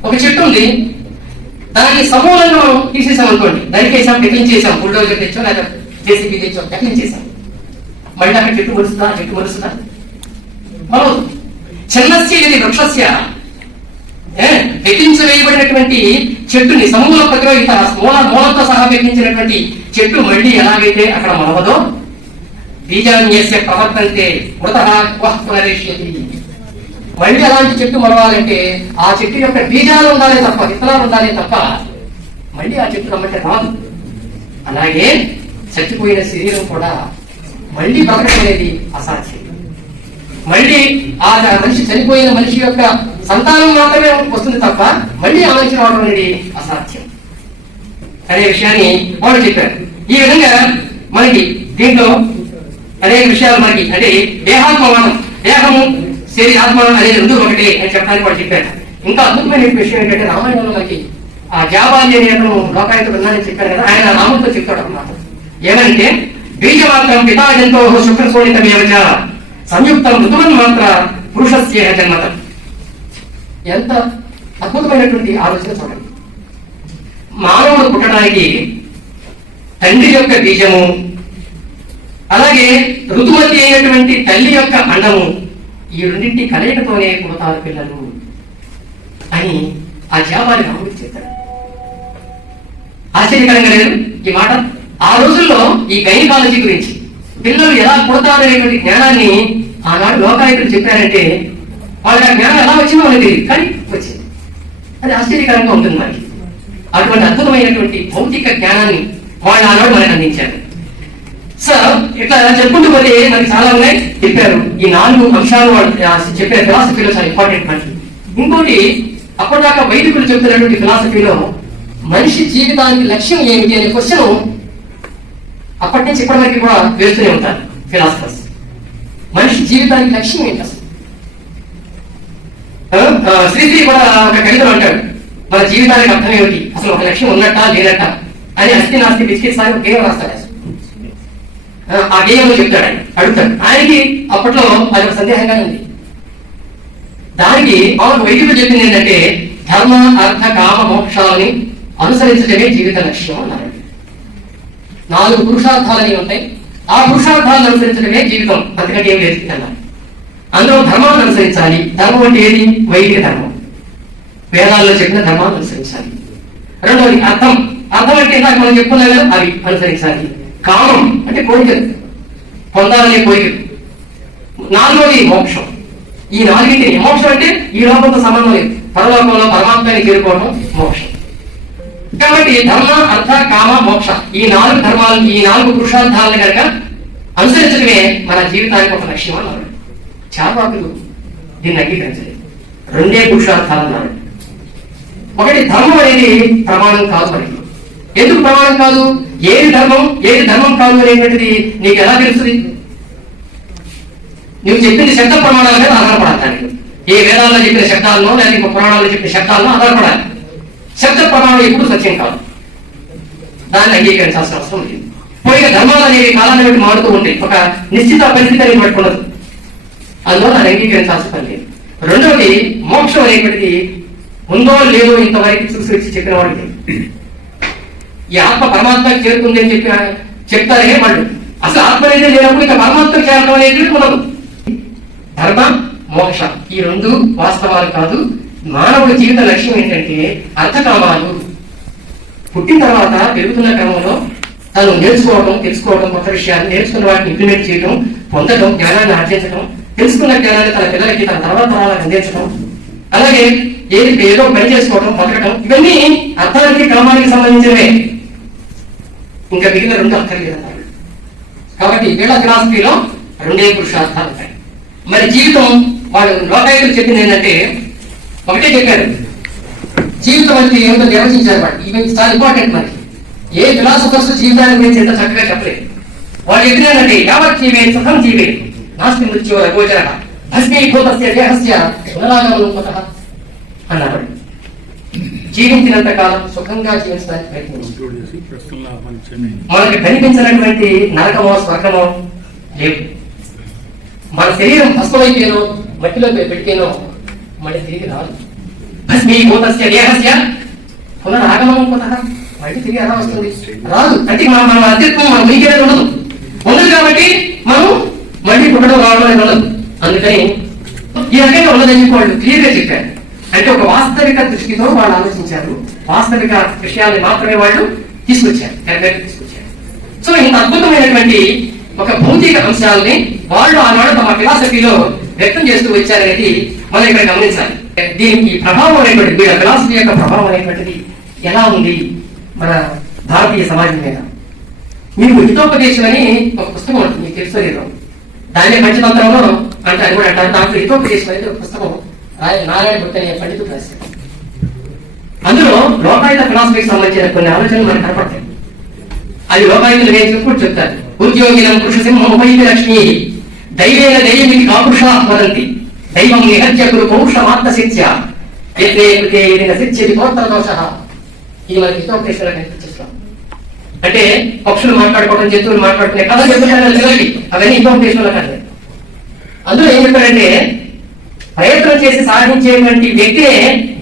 ఒక చెట్టు ఉంది, దాన్ని సమూలంగా మనం తీసేసాం అనుకోండి, నరికేసాం, డెక్లించేసాం, బుల్డోజర్ తెచ్చో లేదా జేసీబీ తెచ్చో డెక్లించేసాం, మళ్ళీ అక్కడ చెట్టు మరుస్తుందా మనం ఛన్నస్య ఇది వృక్షస్య వెక్కించవేయబడినటువంటి చెట్టుని సమూల ప్రతిరోహిత మూలంతో సహా వెక్కించినటువంటి చెట్టు మళ్ళీ ఎలాగైతే అక్కడ మొలవదో బీజాన్యస్య ప్రవర్తంతే మృతః పునరేష్యతి. మళ్ళీ అలాంటి చెట్టు మొలవాలంటే ఆ చెట్టు యొక్క బీజాలు ఉండాలి తప్ప, విత్తనాలు ఉండాలి తప్ప మళ్ళీ ఆ చెట్టు రమ్మంటే రాదు. అలాగే చచ్చిపోయిన శరీరం కూడా మళ్ళీ బ్రతకడం అనేది అసాధ్యం. మళ్ళీ ఆ మనిషి చనిపోయిన మనిషి యొక్క సంతానం మాత్రమే వస్తుంది తప్ప మళ్ళీ ఆ మనిషి రావడం అనేది అసాధ్యం అనే విషయాన్ని వాళ్ళు చెప్పారు. ఈ విధంగా మనకి దీంట్లో అనేక విషయాలు మనకి అంటే దేహాత్మవాదం, దేహము ఆత్మ అనేది రెండు ఒకటే అని చెప్పడానికి వాళ్ళు చెప్పారు. ఇంకా అద్భుతమైన విషయం ఏంటంటే రామాయణంలో మనకి ఆ జాబాల్య నేతను లోకాయుత బృందాన్ని చెప్పారు కదా, ఆయన రాముడితో చెప్తాడు అన్నమాట. ఏమంటే బీజమాత్రం పితాజంతో శుక్రశోణితమేవచ సంయుక్తం ఋతువన్ మాత్ర పురుషస్య జన్మతం. ఎంత అద్భుతమైనటువంటి ఆలోచన చూడండి. మానవుడు పుట్టడానికి తండ్రి యొక్క బీజము అలాగే ఋతుమతి అయినటువంటి తల్లి యొక్క అండము ఈ రెండింటి కలయికతోనే పుడతారు పిల్లలు అని ఆ జాబాలి రాముడికి చెప్పారు. ఆశ్చర్యకరంగా లేదు ఈ మాట. ఆ రోజుల్లో ఈ గైనకాలజీ గురించి పిల్లలు ఎలా పుడతారు అనేటువంటి జ్ఞానాన్ని ఆనాడు లోకాయుతులు చెప్పారంటే వాళ్ళకి ఆ జ్ఞానం ఎలా వచ్చిందో మనకి తెలియదు, కానీ వచ్చింది. అది ఆశ్చర్యకరంగా ఉంటుంది మనకి. అటువంటి అద్భుతమైనటువంటి భౌతిక జ్ఞానాన్ని వాళ్ళు ఆనాడు మనకు అందించారు. సో ఇట్లా చెప్పుకుంటూ పోతే మనకి చాలా ఉన్నాయి చెప్పారు. ఈ 4 అంశాలు వాళ్ళు చెప్పే ఫిలాసఫీలో చాలా ఇంపార్టెంట్ మనకి. ఇంకోటి అప్పటిదాకా వైదికులు చెప్తున్నటువంటి ఫిలాసఫీలో మనిషి జీవితానికి లక్ష్యం ఏమిటి అనే క్వశ్చన్ అప్పటి నుంచి ఇప్పటి వరకు కూడా వేస్తూనే ఉంటారు ఫిలాసఫర్స్. మనిషి జీవితానికి లక్ష్యం ఏంటి అసలు? శ్రీశ్రీ కూడా ఒక కవితలో అంటాడు, మన జీవితానికి అర్థం ఏమిటి, అసలు ఒక లక్ష్యం ఉన్నట్టా లేనట్ట అని అస్థి నాస్తి బిస్కెట్ సార్ గేయం రాస్తాడు. ఆ గేయంలో చెప్తాడు, అడుగుతాడు. ఆయనకి అప్పట్లో అది ఒక సందేహంగానే ఉంది. దానికి మామూలు వైద్యులు చెప్పింది ఏంటంటే ధర్మ అర్థ కామ మోక్షాలని అనుసరించడమే జీవిత లక్ష్యం అన్నారు. 4 పురుషార్థాలని ఉంటాయి, ఆ పురుషార్థాలను అనుసరించడమే జీవితం, అంతకంటే ఏం లేదు అన్నారు. అందులో ధర్మాన్ని అనుసరించాలి. ధర్మం అంటే ఏది? వైదిక ధర్మం, వేదాల్లో చెప్పిన ధర్మాన్ని అనుసరించాలి. రెండవది అర్థం. అర్థం అంటే ఇందాక మనం చెప్పుకున్నాం కదా, అవి అనుసరించాలి. కామం అంటే కోరికలు, పొందాలనే కోరికలు. 4వది మోక్షం. ఈ 4 మోక్షం అంటే ఈ లోకంతో సంబంధం లేదు, పరలోకంలో పరమాత్మని చేరుకోవడం మోక్షం. కాబట్టి ధర్మ అర్థ కామ మోక్ష ఈ 4 ధర్మాలు, ఈ 4 పురుషార్థాలను కనుక అనుసరించడమే మన జీవితానికి ఒక లక్ష్యం అన్నారు. చార్వాకులు దీన్ని అంగీకరించలేదు. 2 పురుషార్థాలు అన్నారు. ఒకటి ధర్మం అనేది ప్రమాణం కాదు మనకి. ఎందుకు ప్రమాణం కాదు? ఏది ధర్మం కాదు అనేటువంటిది నీకు ఎలా తెలుస్తుంది? నువ్వు చెప్పింది శబ్ద ప్రమాణాల మీద ఆధారపడాలి. దానికి ఏ వేదాల్లో చెప్పిన శబ్దాలను లేదా పురాణాల్లో చెప్పిన శబ్దాలను ఆధారపడాలి. శబ్ద ప్రమాణం ఎప్పుడు సత్యం కాదు, దాన్ని అంగీకరించాల్సిన అవసరం లేదు. పోయిన ధర్మాలు అనేవి కాలాన్ని బట్టి మారుతూ ఉంటాయి, ఒక నిశ్చిత పరిస్థితి అనేది పట్టుకున్నది, అందులో దాన్ని అంగీకరించాల్సిన పని లేదు. రెండవది మోక్షం అనేటువంటిది ఉందో లేదో ఇంతవరకు చూసి వచ్చి చెప్పిన వాడికి ఈ ఆత్మ పరమాత్మకి చేరుతుంది అని చెప్తారే వాళ్ళు. అసలు ఆత్మ అనేది లేనప్పుడు ఇంకా పరమాత్మ చేరడం అనేది ఉండదు. ధర్మ మోక్ష ఈ రెండు వాస్తవాలు కాదు. మానవుడి జీవిత లక్ష్యం ఏంటంటే అర్థకామాలు. పుట్టిన తర్వాత పెరుగుతున్న క్రమంలో తను నేర్చుకోవడం, తెలుసుకోవడం, కొత్త విషయాలు నేర్చుకున్న వాటిని ఇంప్లిమెంట్ చేయడం, పొందడం, జ్ఞానాన్ని ఆర్జించడం, తెలుసుకున్న జ్ఞానాన్ని తన పిల్లలకి తన తర్వాత తరాలకు అందించడం, అలాగే ఏదో పని చేసుకోవడం, బతకడం, ఇవన్నీ అర్థానికి క్రమానికి సంబంధించినవే. ఇంకా మిగిలిన రెండు అక్కర్లేదన్నారు. కాబట్టి వీళ్ళ ఫిలాసఫీలో రెండే పురుషార్థాలు ఉంటాయి. మరి జీవితం వాళ్ళు లోకాయులు చెప్పింది ఏంటంటే ఒకటే చెప్పారు, జీవితం అంటే ఏమిటో నిర్వచించారు. వాడు ఇవి చాలా ఇంపార్టెంట్. మరి ఏ ఫిలాసఫర్స్ జీవితాన్ని గురించి ఎంత చక్కగా చెప్పలేదు. వాళ్ళు ఎదురేనంటే యావత్ జీవే సుఖం జీవే నాస్తి మృత్యు గోచర భస్మీభూతస్య దేహస్య పునరాగమనం కుతః అన్నారు. జీవించినంత కాలం సుఖంగా జీవించడానికి ప్రయత్నించారు. మనకి కనిపించినటువంటి నరకమో స్వర్గమో లేవు. మన శరీరం భస్మైపోయానో మట్టిలో పెట్టిపోయానో మళ్ళీ తిరిగి రాదు. భస్మీభూతస్య దేహస్య పునరాగమనం కుతః మళ్ళీ తిరిగి ఎలా వస్తుంది? రాదు. అంటే మన అస్తిత్వం మన ఉనికి అనేది ఉండదు. ఉండదు కాబట్టి మనం మళ్ళీ పుట్టడం రావడం అనేది ఉండదు. అందుకని ఈ రకంగా ఉన్నదని వాళ్ళు క్లియర్ గా చెప్పారు. అంటే ఒక వాస్తవిక దృష్టితో వాళ్ళు ఆలోచించారు. వాస్తవిక విషయాన్ని మాత్రమే వాళ్ళు తీసుకొచ్చారు. సో ఇంత అద్భుతమైనటువంటి ఒక భౌతిక అంశాలని వాళ్ళు ఆనాడు తమ ఫిలాసఫీలో వ్యక్తం చేస్తూ వచ్చారనేది మనం ఇక్కడ గమనించాలి. దీనికి ప్రభావం అనేటువంటిది, వీళ్ళ ఫిలాసఫీ యొక్క ప్రభావం అనేటువంటిది ఎలా ఉంది మన భారతీయ సమాజం మీద. మీకు హితోపదేశం అని ఒక పుస్తకం ఉంటుంది, మీకు తెలుసో లేదో. దాన్ని పంచతంత్రంలో అంటే అది కూడా అంటారు. దాంట్లో హితోపదేశం అనేది ఒక పుస్తకం నారాయణ భట్ అనే పండితుడు రాశారు. అందులో లోకాయుత ఫిలాసఫీకి సంబంధించిన కొన్ని ఆలోచనలు మనకు కనపడతాయి. అది లోకాయుతులు నేర్చుకుని చెప్తారు. ఉద్యోగినం పురుష సింహోపైతి లక్ష్మీ దైవేన దైవమితి కాపురుషా వదంతి దైవం నిహత్య కురు పౌరుషమాత్మ శిత్య శిత్యది గోత్రదోష. ఇది మనకి హితోపదేశంలో కనిపించేస్తాం. అంటే పక్షులు మాట్లాడుకోవడం, జంతువులు మాట్లాడుకునే కథ చెప్తున్నారు. అవన్నీ హితోపదేశంలో కథ. అందులో ఏం చెప్పారంటే ప్రయత్నం చేసి సాధించేటువంటి వ్యక్తినే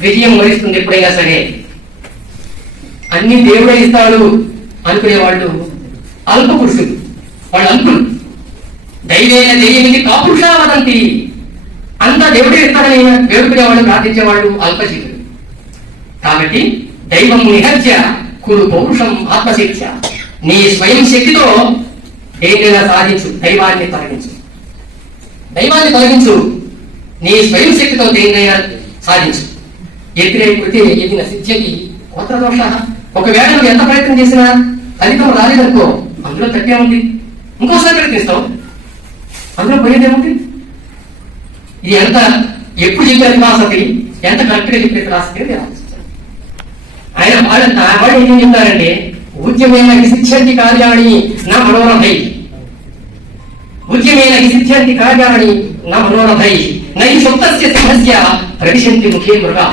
విజయం వరిస్తుంది ఎప్పుడైనా సరే. అన్ని దేవుడే ఇస్తాడు అనుకునే వాళ్ళు అల్ప పురుషులు, వాళ్ళు అల్పులు. దైవేన దైవమితి కాపురుషా వదంతి, అంతా దేవుడే ఇస్తాడని వేడుకునేవాళ్ళు, ప్రార్థించేవాళ్ళు అల్పజీవులు. కాబట్టి దైవం నిహత్య కురు పౌరుషం ఆత్మశిక్ష. నీ స్వయం శక్తితో ఏదైనా సాధించు, దైవాన్ని తొలగించు. దైవాన్ని తొలగించు, నీ స్వయం శక్తితో దేనినైనా సాధించు. ఎదురైపోతే ఎదిన సిద్ధ్యకి గోత్రదోష. ఒకవేళ నువ్వు ఎంత ప్రయత్నం చేసినా ఫలితం రాలేదనుకో, అందులో తప్పే ఉంది. ఇంకోసారి ప్రయత్నిస్తావు, అందులో పోయేదేముంది? ఇది ఎంత ఎప్పుడు చెప్పే ఫిలాసఫీ, ఎంత కరెక్ట్ గా చెప్పే ఫిలాసఫీ అని ఆలోచిస్తాను. వాళ్ళు ఏం చెప్తారంటే ఉద్యమైన విశిష్యంతి కార్యాణి నా మనోరథై, ఉద్యమైన విశిష్యంతి కార్యాణి నా మనోరథై నై సుప్తస్య సింహస్య ప్రవిశంతి ముఖే మృగా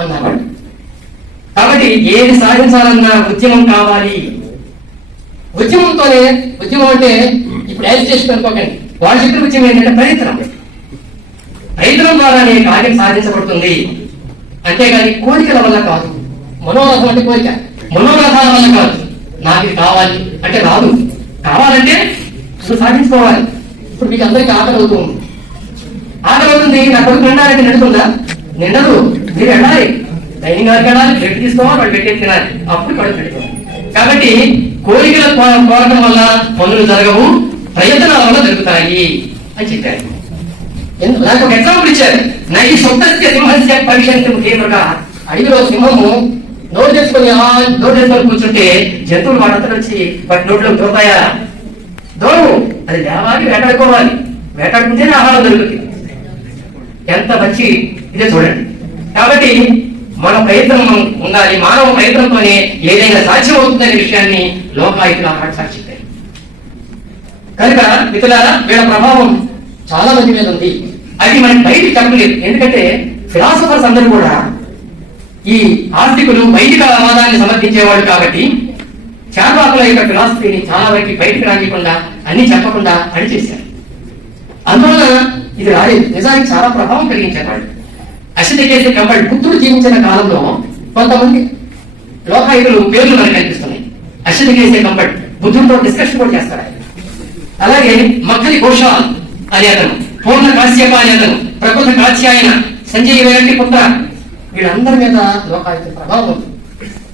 అన్నారు. కాబట్టి ఏది సాధించాలన్నా ఉద్యమం కావాలి. ఉద్యమంతోనే, ఉద్యమం అంటే ఇప్పుడు యాజిటేషన్ అనుకోకండి. వాళ్ళు చెప్పిన ఉద్యమం ఏంటంటే ప్రయత్నం. ప్రయత్నం ద్వారానే కార్యం సాధించబడుతుంది. అంతేగాని కోరికల వల్ల కాదు. మనోరథం అంటే కోరిక, మనోరథాల వల్ల కాదు. నాకు ఇది కావాలి అంటే రాదు. కావాలంటే నువ్వు సాధించుకోవాలి. ఇప్పుడు మీకు అందరికీ ఆకలి అవుతుంది. ఆకలి అవుతుంది, నా కొడుకు నిండాలంటే నిండుతుందా? నిండదు. మీరు వెళ్ళాలి, డైనింగ్ హాల్కి వెళ్ళాలి, ప్లేట్ తీసుకోవాలి, వాళ్ళు పెట్టేది తినాలి, అప్పుడు కడుపు పెట్టుకోవాలి. కాబట్టి కోరికల కోరడం వల్ల పనులు జరగవు, ప్రయత్నాల వల్ల జరుగుతాయి అని చెప్పారు. నాకు ఒక ఎగ్జాంపుల్ ఇచ్చారు. నై సుప్తస్య సింహస్య పరిశంతి ముఖేమృగా. అడవిలో సింహము నోరు తెచ్చుకొని కూర్చుంటే జంతువులు వాటంతా వచ్చి వాటి నోట్లో దొరుకుతాయా? దూరము. అది లేవాలి, వేటాడుకోవాలి. వేటాడుకుంటేనే ఆహారం దొరుకుతుంది. ఎంత మంచి ఇదే చూడండి. కాబట్టి మన ప్రయత్నం ఉండాలి. మానవ ప్రయత్నంతోనే ఏదైనా సాధ్యం అవుతుందనే విషయాన్ని లోకాయుతులు ఆనాడు సాక్షిస్తారు. కనుక మిత్రులారా, వీళ్ళ ప్రభావం చాలా మంది మీద ఉంది. అది మనకి బయటికి చెప్పలేదు. ఎందుకంటే ఫిలాసఫర్స్ అందరూ కూడా ఈ ఆస్తికులు వైదిక వాదాన్ని సమర్థించేవాడు కాబట్టి చార్వాకుల యొక్క ఫిలాసఫీని చాలా వరకు బయటికి రానికుండా, అన్ని చెప్పకుండా అడిచేశారు. అందువల్ల ఇది రాలేదు. నిజానికి చాలా ప్రభావం కలిగించేవాళ్ళు. అశ్వతికేసి కంబళ్ బుద్ధుడు జీవించిన కాలంలో కొంతమంది లోకాయుధులు పేర్లు మనకు కనిపిస్తున్నాయి. అశ్వతికేసి కంబళ్ బుద్ధుడితో డిస్కషన్ కూడా చేస్తారు. అలాగే మక్కలి ఘోషాల్ అనే అతను, పూర్ణ కాశ్యప అనే అతను, ప్రకృత కాత్యాయన, సంజయ వేలంటి పుత్ర, వీళ్ళందరి మీద లోకాయుధ ప్రభావం ఉంది.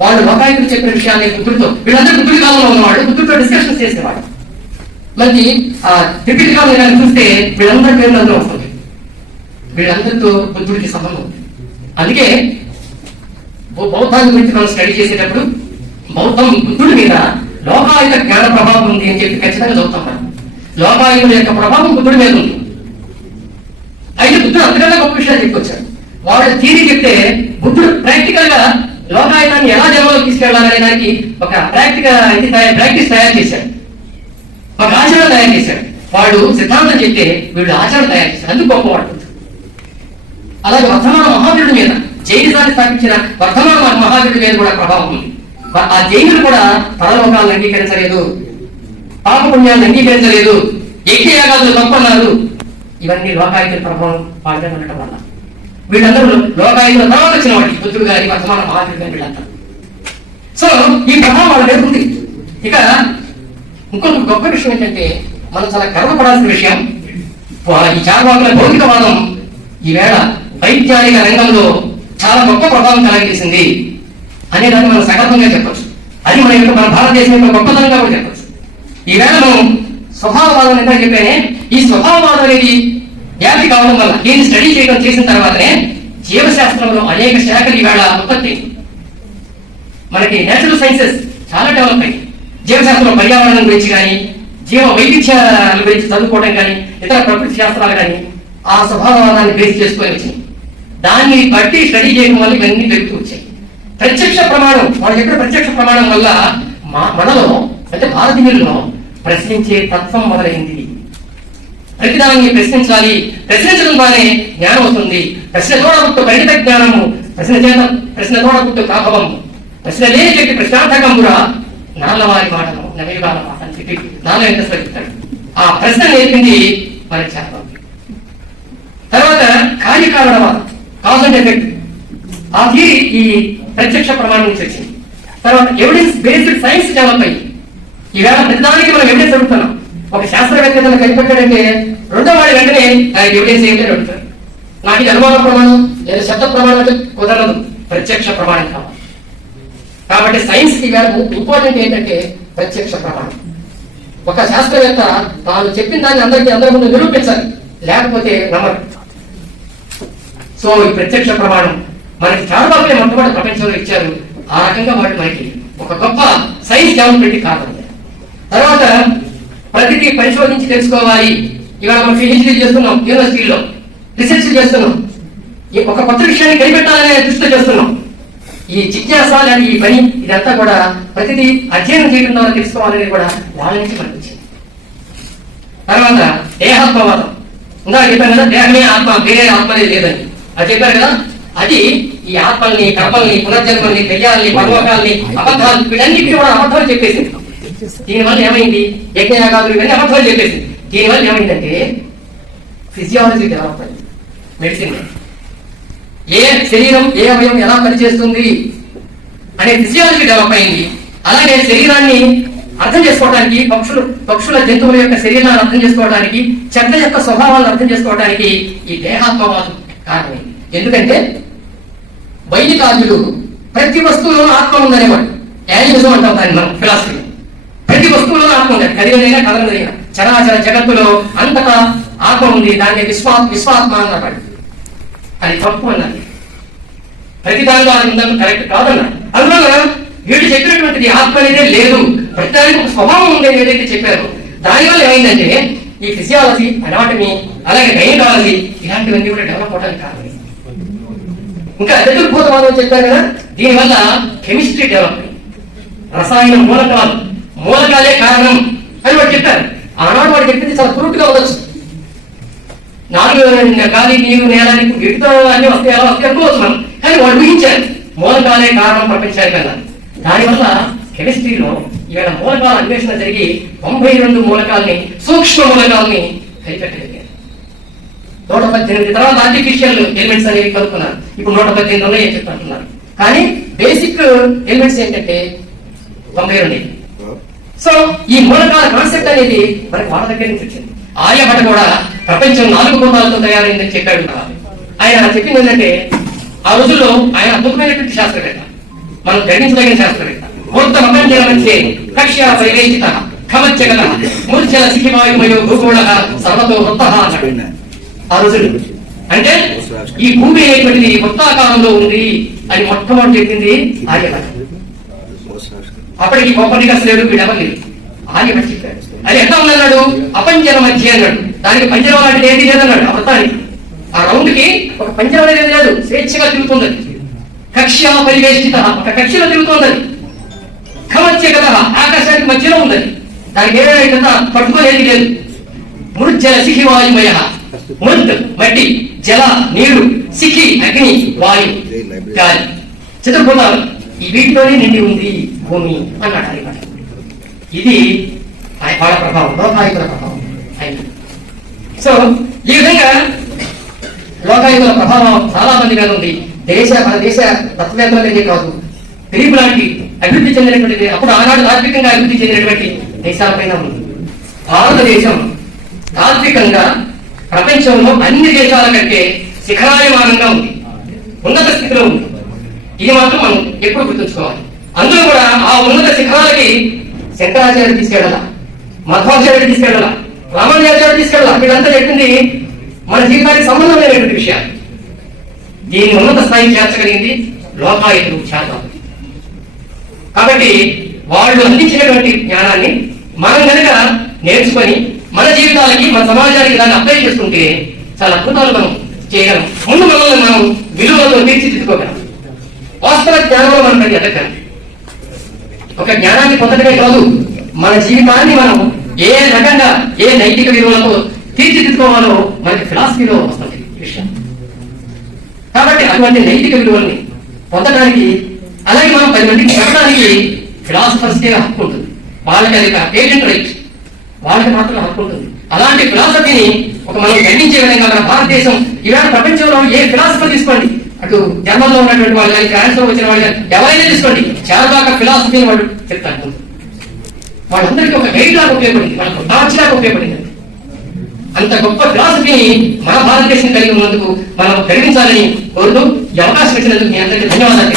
వాళ్ళు లోకాయుధులు చెప్పిన విషయాన్ని బుద్ధుడితో, వీళ్ళందరూ బుద్ధుడి కాలంలో ఉన్నవాళ్ళు, బుద్ధుడితో డిస్కషన్ చేసేవాడు. మనకి ఆ త్రిపిటకాలను కానీ చూస్తే వీళ్ళందరి పేర్లు అందులో వస్తుంది. వీళ్ళందరితో బుద్ధుడికి సంబంధం ఉంది. అందుకే బౌద్ధాన్ని గురించి మనం స్టడీ చేసేటప్పుడు బౌద్ధం బుద్ధుడి మీద లోకాయుధ జ్ఞాన ప్రభావం ఉంది అని చెప్పి ఖచ్చితంగా చదువుతాం మనం. లోకాయుధుల యొక్క ప్రభావం బుద్ధుడి మీద ఉంది. అయితే బుద్ధుడు అంతకన్నా గొప్ప విషయాలు చెప్పుకొచ్చాడు. వాళ్ళ థియరీ చెప్తే బుద్ధుడు ప్రాక్టికల్ గా లోకాయుధాన్ని ఎలా జనంలోకి తీసుకెళ్లాలనే దానికి ఒక ప్రాక్టీస్ తయారు చేశాడు, ఒక ఆచరణ తయారు చేశాడు. వాడు సిద్ధాంతం చెప్తే వీళ్ళు ఆచరణ తయారు చేశారు. అందుకు గొప్పవాడు. అలాగే వర్ధమాన మహావీరుడి మీద, జైనిజాన్ని స్థాపించిన వర్ధమాన మహావీరుడి మీద కూడా ప్రభావం ఉంది. ఆ జైనులు కూడా పరలోకాలను అంగీకరించలేదు, పాపపుణ్యాలను అంగీకరించలేదు, యజ్ఞయాగాదులు తప్పన్నారు. ఇవన్నీ లోకాయుధుల ప్రభావం వాళ్ళే ఉండటం వల్ల వీళ్ళందరూ లోకాయుధుల తర్వాత వచ్చిన వాటి బుద్ధుడు గారి వర్ధమాన మహావీరుడు గారి వీళ్ళంతా. సో ఈ ప్రభావం వాళ్ళ మీద ఉంది. ఇక ఇంకొక గొప్ప విషయం ఏంటంటే మనం చాలా గర్వపడాల్సిన విషయం, ఈ చార్వాకుల భౌతికవాదం ఈవేళ వైజ్ఞానిక రంగంలో చాలా గొప్ప ప్రభావం కలగజేసింది అనేదాన్ని మనం సగర్వంగా చెప్పచ్చు. అది మన భారతదేశం యొక్క గొప్పతనంగా కూడా చెప్పచ్చు. ఈవేళ మనం స్వభావవాదం ఎంత చెప్పానే, ఈ స్వభావవాదం అనేది వ్యాప్తి కావడం వల్ల దీన్ని స్టడీ చేయడం చేసిన తర్వాతనే జీవశాస్త్రంలో అనేక శాఖలు ఈవేళ ఉత్పత్తి. మనకి నేచురల్ సైన్సెస్ చాలా డెవలప్ అయ్యి జీవశాస్త్రం పర్యావరణం గురించి కానీ, జీవ వైవిధ్యాల గురించి చదువుకోవడం కానీ, ఇతర ప్రకృతి శాస్త్రాలు కానీ ఆ స్వభావవాదాన్ని బేస్ చేసుకొని వచ్చింది. దాన్ని బట్టి స్టడీ చేయడం వల్ల ఇవన్నీ పెరుగుతూ వచ్చాయి. ప్రత్యక్ష ప్రమాణం, వాళ్ళు చెప్పిన ప్రత్యక్ష ప్రమాణం వల్ల మనలో అంటే భారతీయుల్లో ప్రశ్నించే తత్వం మొదలైంది. ప్రతిదాన్ని ప్రశ్నించాలి, ప్రశ్నించడం ద్వారానే జ్ఞానం వస్తుంది. ప్రశ్న తోడపుట్టు పరిణిత జ్ఞానము, ప్రశ్న తోడపుట్టు ప్రాభవము, ప్రశ్న లేని చెప్పి ప్రశ్నార్థకంబురా నాన్నవారి మాటను నవీగాల మాట అని చెప్పి నాన్న వెంకటేశ్వర చెప్తాడు. ఆ ప్రశ్న నేర్పింది మనకి చేస్తాం. తర్వాత కార్యకారణవాదం, కాజ్ అండ్ ఎఫెక్ట్, ఆ థియరీ ఈ ప్రత్యక్ష ప్రమాణం నుంచి వచ్చింది. తర్వాత ఎవిడెన్స్ బేస్డ్ సైన్స్ డెవలప్ అయ్యి ఈవేళ ప్రతిదానికి మనం ఎవిడెన్స్ అడుగుతున్నాం. ఒక శాస్త్రవేత్త ఏదైనా కనిపెట్టాడంటే రెండో వాడి వెంటనే దానికి ఎవిడెన్స్ ఏంటి అని అడుగుతారు. నాకు ఇది అనుమాన ప్రమాణం లేదా శబ్ద ప్రమాణం అంటే కుదరదు, ప్రత్యక్ష ప్రమాణం కావాలి. కాబట్టి సైన్స్ కి ఇంపార్టెంట్ ఏంటంటే ప్రత్యక్ష ప్రమాణం. ఒక శాస్త్రవేత్త తాను చెప్పిన దాన్ని అందరి ముందు నిరూపించాలి, లేకపోతే నమ్మరు. సో ఈ ప్రత్యక్ష ప్రమాణం మనకి చార్వాకులే మొట్టమొదటి ప్రపంచంలో ఇచ్చారు. ఆ రకంగా వాళ్ళు మనకి ఒక గొప్ప సైన్స్ డెవలప్మెంట్ కారణం. తర్వాత ప్రతిదీ పరిశోధించి తెలుసుకోవాలి. ఇవాళ మనం పిహెచ్డీ చేస్తున్నాం, యూనివర్సిటీలో రీసెర్చ్ చేస్తున్నాం, ఒక కొత్త విషయాన్ని కనిపెట్టాలనే దృష్టి చేస్తున్నాం. ఈ జిజ్ఞాస లేదా ఈ పని ఇదంతా కూడా ప్రతిదీ అధ్యయనం చేయడం ద్వారా తెలుసుకోవాలనేది కూడా వాళ్ళ నుంచి మనకు వచ్చింది. తర్వాత దేహాత్మవాదం, ఇంకా చెప్పాను కదా, దేహమే ఆత్మ, వేరే ఆత్మ అనేది లేదని అది చెప్పారు కదా. అది ఈ ఆత్మల్ని, కర్మల్ని, పునర్జన్మల్ని, దయ్యాల్ని, పర్వకాల్ని, అబద్ధాలు, వీటన్నిటికీ కూడా అబద్ధాలు చెప్పేసింది. దీనివల్ల ఏమైంది, యజ్ఞయాగాదులు ఇవన్నీ అబద్ధాలు చెప్పేసింది. దీనివల్ల ఏమైందంటే ఫిజియాలజీ డెవలప్ అయింది. మెడిసిన్ ఏ శరీరం ఏ అవయవం ఎలా పనిచేస్తుంది అనే ఫిజియాలజీ డెవలప్ అయింది. అలాగే శరీరాన్ని అర్థం చేసుకోవడానికి, పక్షుల జంతువుల యొక్క శరీరాన్ని అర్థం చేసుకోవడానికి, చెట్ల యొక్క స్వభావాలను అర్థం చేసుకోవడానికి ఈ దేహాత్మవాదం కారణమైంది. ఎందుకంటే వైదికాదులు ప్రతి వస్తువులోనూ ఆత్మ ఉందనేవాడు. యానిమిజం అంటాం దాన్ని మనం ఫిలాసఫీ. ప్రతి వస్తువులోనూ ఆత్మ ఉంది, కదిలినైనా కదలనైనా చరాచర జగత్తులో అంతటా ఆత్మ ఉంది. దాన్ని విశ్వాత్మ అన్నవాడు. అది తప్పు అన్నది. ప్రతి దానిలో అది ఉందని కరెక్ట్ కాదన్నాడు. అందువల్ల వీళ్ళు చెప్పినటువంటిది ఆత్మ అనేదే లేదు, ప్రతిదానికి ఒక స్వభావం ఉండేది ఏదైతే చెప్పారు. దానివల్ల ఏమైందంటే ఈ ఫిజియాలజీ, అనాటమీ, అలాగే గైనకాలజీ ఇలాంటివన్నీ కూడా డెవలప్ అవడానికి కారణం. ఇంకా చతుర్భూతవాదం చెప్పారు కదా, దీనివల్ల కెమిస్ట్రీ డెవలప్ అయింది. రసాయన మూలకాలే కారణం అని వాడు చెప్పారు. ఆనాడు వాడు చెప్పింది చాలా పురుటుగా ఉండొచ్చు. 4 గాలి, నీరు, నేల, వీటితో అన్ని వస్తాయి, ఎలా వస్తాయి అనుకోవచ్చు మనం. కానీ వాడు ఊహించారు మూలకాలే కారణం ప్రపంచానికి అన్నారు. దానివల్ల కెమిస్ట్రీలో ఇవాళ మూలకాల అన్వేషణ జరిగి 92 మూలకాలని, సూక్ష్మ మూలకాలని కనిపెట్టగలిగారు. 118 తర్వాత ఆర్టిఫిషియల్ ఎలిమెంట్స్ అనేవి కలుపుతున్నారు. ఇప్పుడు 118 ఉన్నాయని చెప్తున్నారు. కానీ బేసిక్ ఎలిమెంట్స్ ఏంటంటే 92. సో ఈ మూలకాల కాన్సెప్ట్ అనేది మనకి వాళ్ళ దగ్గర నుంచి వచ్చింది. ఆర్యభట కూడా ప్రపంచం 4 భూతాలతో తయారైందని చెప్పాడు. ఆయన చెప్పింది ఏంటంటే ఆ రోజుల్లో ఆయన అద్భుతమైనటువంటి శాస్త్రవేత్త, మనం గ్రహించదగిన శాస్త్రవేత్త. మధ్య కక్ష్య పరివేషిత ఖమచ్చగల మూర్ఛల సిహివాయుమయో భూగోళ సర్వతో వృత్త అన్నాడు. ఆ రోజులు అంటే ఈ భూమి అనేటువంటిది వృత్తాకారంలో ఉంది అని మొట్టమొదటి చెప్పింది ఆర్యభట. అప్పటికి కోపర్నికస్ లేడు, వీడెవరు లేదు, ఆర్యభట చెప్పాడు. అది ఎట్లా ఉందన్నాడు? అపంజర మధ్య అన్నాడు. దానికి పంజరం లాంటిది ఏది లేదన్నాడు. ఆ వృత్తానికి, ఆ రౌండ్ కి ఒక పంజరం అనేది లేదు, స్వేచ్ఛగా తిరుగుతుంది. కక్ష్య పరివేష్టిత, ఒక కక్షలో తిరుగుతుంది. ఖమత్య కదా, ఆకాశానికి మధ్యలో ఉంది. దానికి ఏదైనా పట్టుకోలేదు లేదు. మృజ్జల సిహి వాయుమయ, మృద్ మట్టి, జల నీరు, సిఖి అగ్ని, వాయు గాలి, చతుర్భుతాలు, ఈ వీటితోనే నిండి ఉంది భూమి అన్నాడు ఆర్యభట. ఇది వాళ్ళ ప్రభావం, లోకాయుతుల ప్రభావం అయింది. సో ఈ విధంగా లోకాయుతుల ప్రభావం చాలా మంది మీద ఉంది. మన దేశ తత్వవేత్తలనే కాదు, గ్రీకు లాంటి అభివృద్ధి చెందినటువంటి, అప్పుడు ఆనాడు తాత్వికంగా అభివృద్ధి చెందినటువంటి దేశాలపైన ఉంది. భారతదేశం తాత్వికంగా ప్రపంచంలో అన్ని దేశాల కంటే శిఖరాయమానంగా ఉంది, ఉన్నత స్థితిలో ఉంది. ఇది మాత్రం మనం ఎప్పుడు గుర్తుంచుకోవాలి. అందులో కూడా ఆ ఉన్నత శిఖరాలకి శంకరాచార్యుడు తీసుకెళ్ళాలా, మధ్వాచార్యుడు తీసుకెళ్ళాలా, రామానుజాచార్యుడు తీసుకెళ్ళాలా. వీళ్ళంతా చెప్పింది మన జీవితానికి సంబంధం లేనటువంటి విషయాలు. దీన్ని ఉన్నత స్థాయికి చేర్చగలిగింది లోకాయుతులు, శాస్త్రం. కాబట్టి వాళ్ళు అందించినటువంటి జ్ఞానాన్ని మనం కనుక నేర్చుకొని మన జీవితాలకి, మన సమాజానికి దాన్ని అప్లై చేసుకుంటే చాలా అద్భుతాలు మనం చేయగలం. ముందు మనల్ని మనం విలువలతో తీర్చిదిద్దుకోగలం. వాస్తవ జ్ఞానంలో మనం అది ఎదగాలి. ఒక జ్ఞానాన్ని పొందడమే కాదు, మన జీవితాన్ని మనం ఏ రకంగా, ఏ నైతిక విలువలతో తీర్చిదిద్దుకోవాలో మనకి ఫిలాసఫీలో వస్తుంది ఈ విషయం. కాబట్టి అటువంటి నైతిక విలువల్ని పొందడానికి, అలాగే మనం 10 మందికి చెప్పడానికి ఫిలాసఫర్స్కే హక్కు ఉంటుంది. వాళ్ళకి అది ఒక పేటెంట్ రైట్, వాళ్ళకి మాత్రం హక్కు ఉంటుంది. అలాంటి ఫిలాసఫీని మనం ఖండించే విధంగా మన భారతదేశం ఈవేళ ప్రపంచంలో ఏ ఫిలాసఫర్ తీసుకోండి, అటు జర్మన్లో ఉన్నటువంటి వాళ్ళు కానీ, ఫ్రాన్స్ లో వచ్చిన వాళ్ళు కానీ, ఎవరైనా తీసుకోండి, చాలా ఫిలాసఫీని వాళ్ళు చెప్తారు. వాళ్ళందరికీ ఒక గైడ్ లాగా ఉపయోగపడింది, వాళ్ళకి టార్చ్ లాగా ఉపయోగపడింది. అంత గొప్ప ఫిలాసఫీని మన భారతదేశం కలిగి ఉన్నందుకు మనం గర్వించాలని కోరుతూ ఈ అవకాశం ఇచ్చినందుకు మీ అందరికీ ధన్యవాదాలు.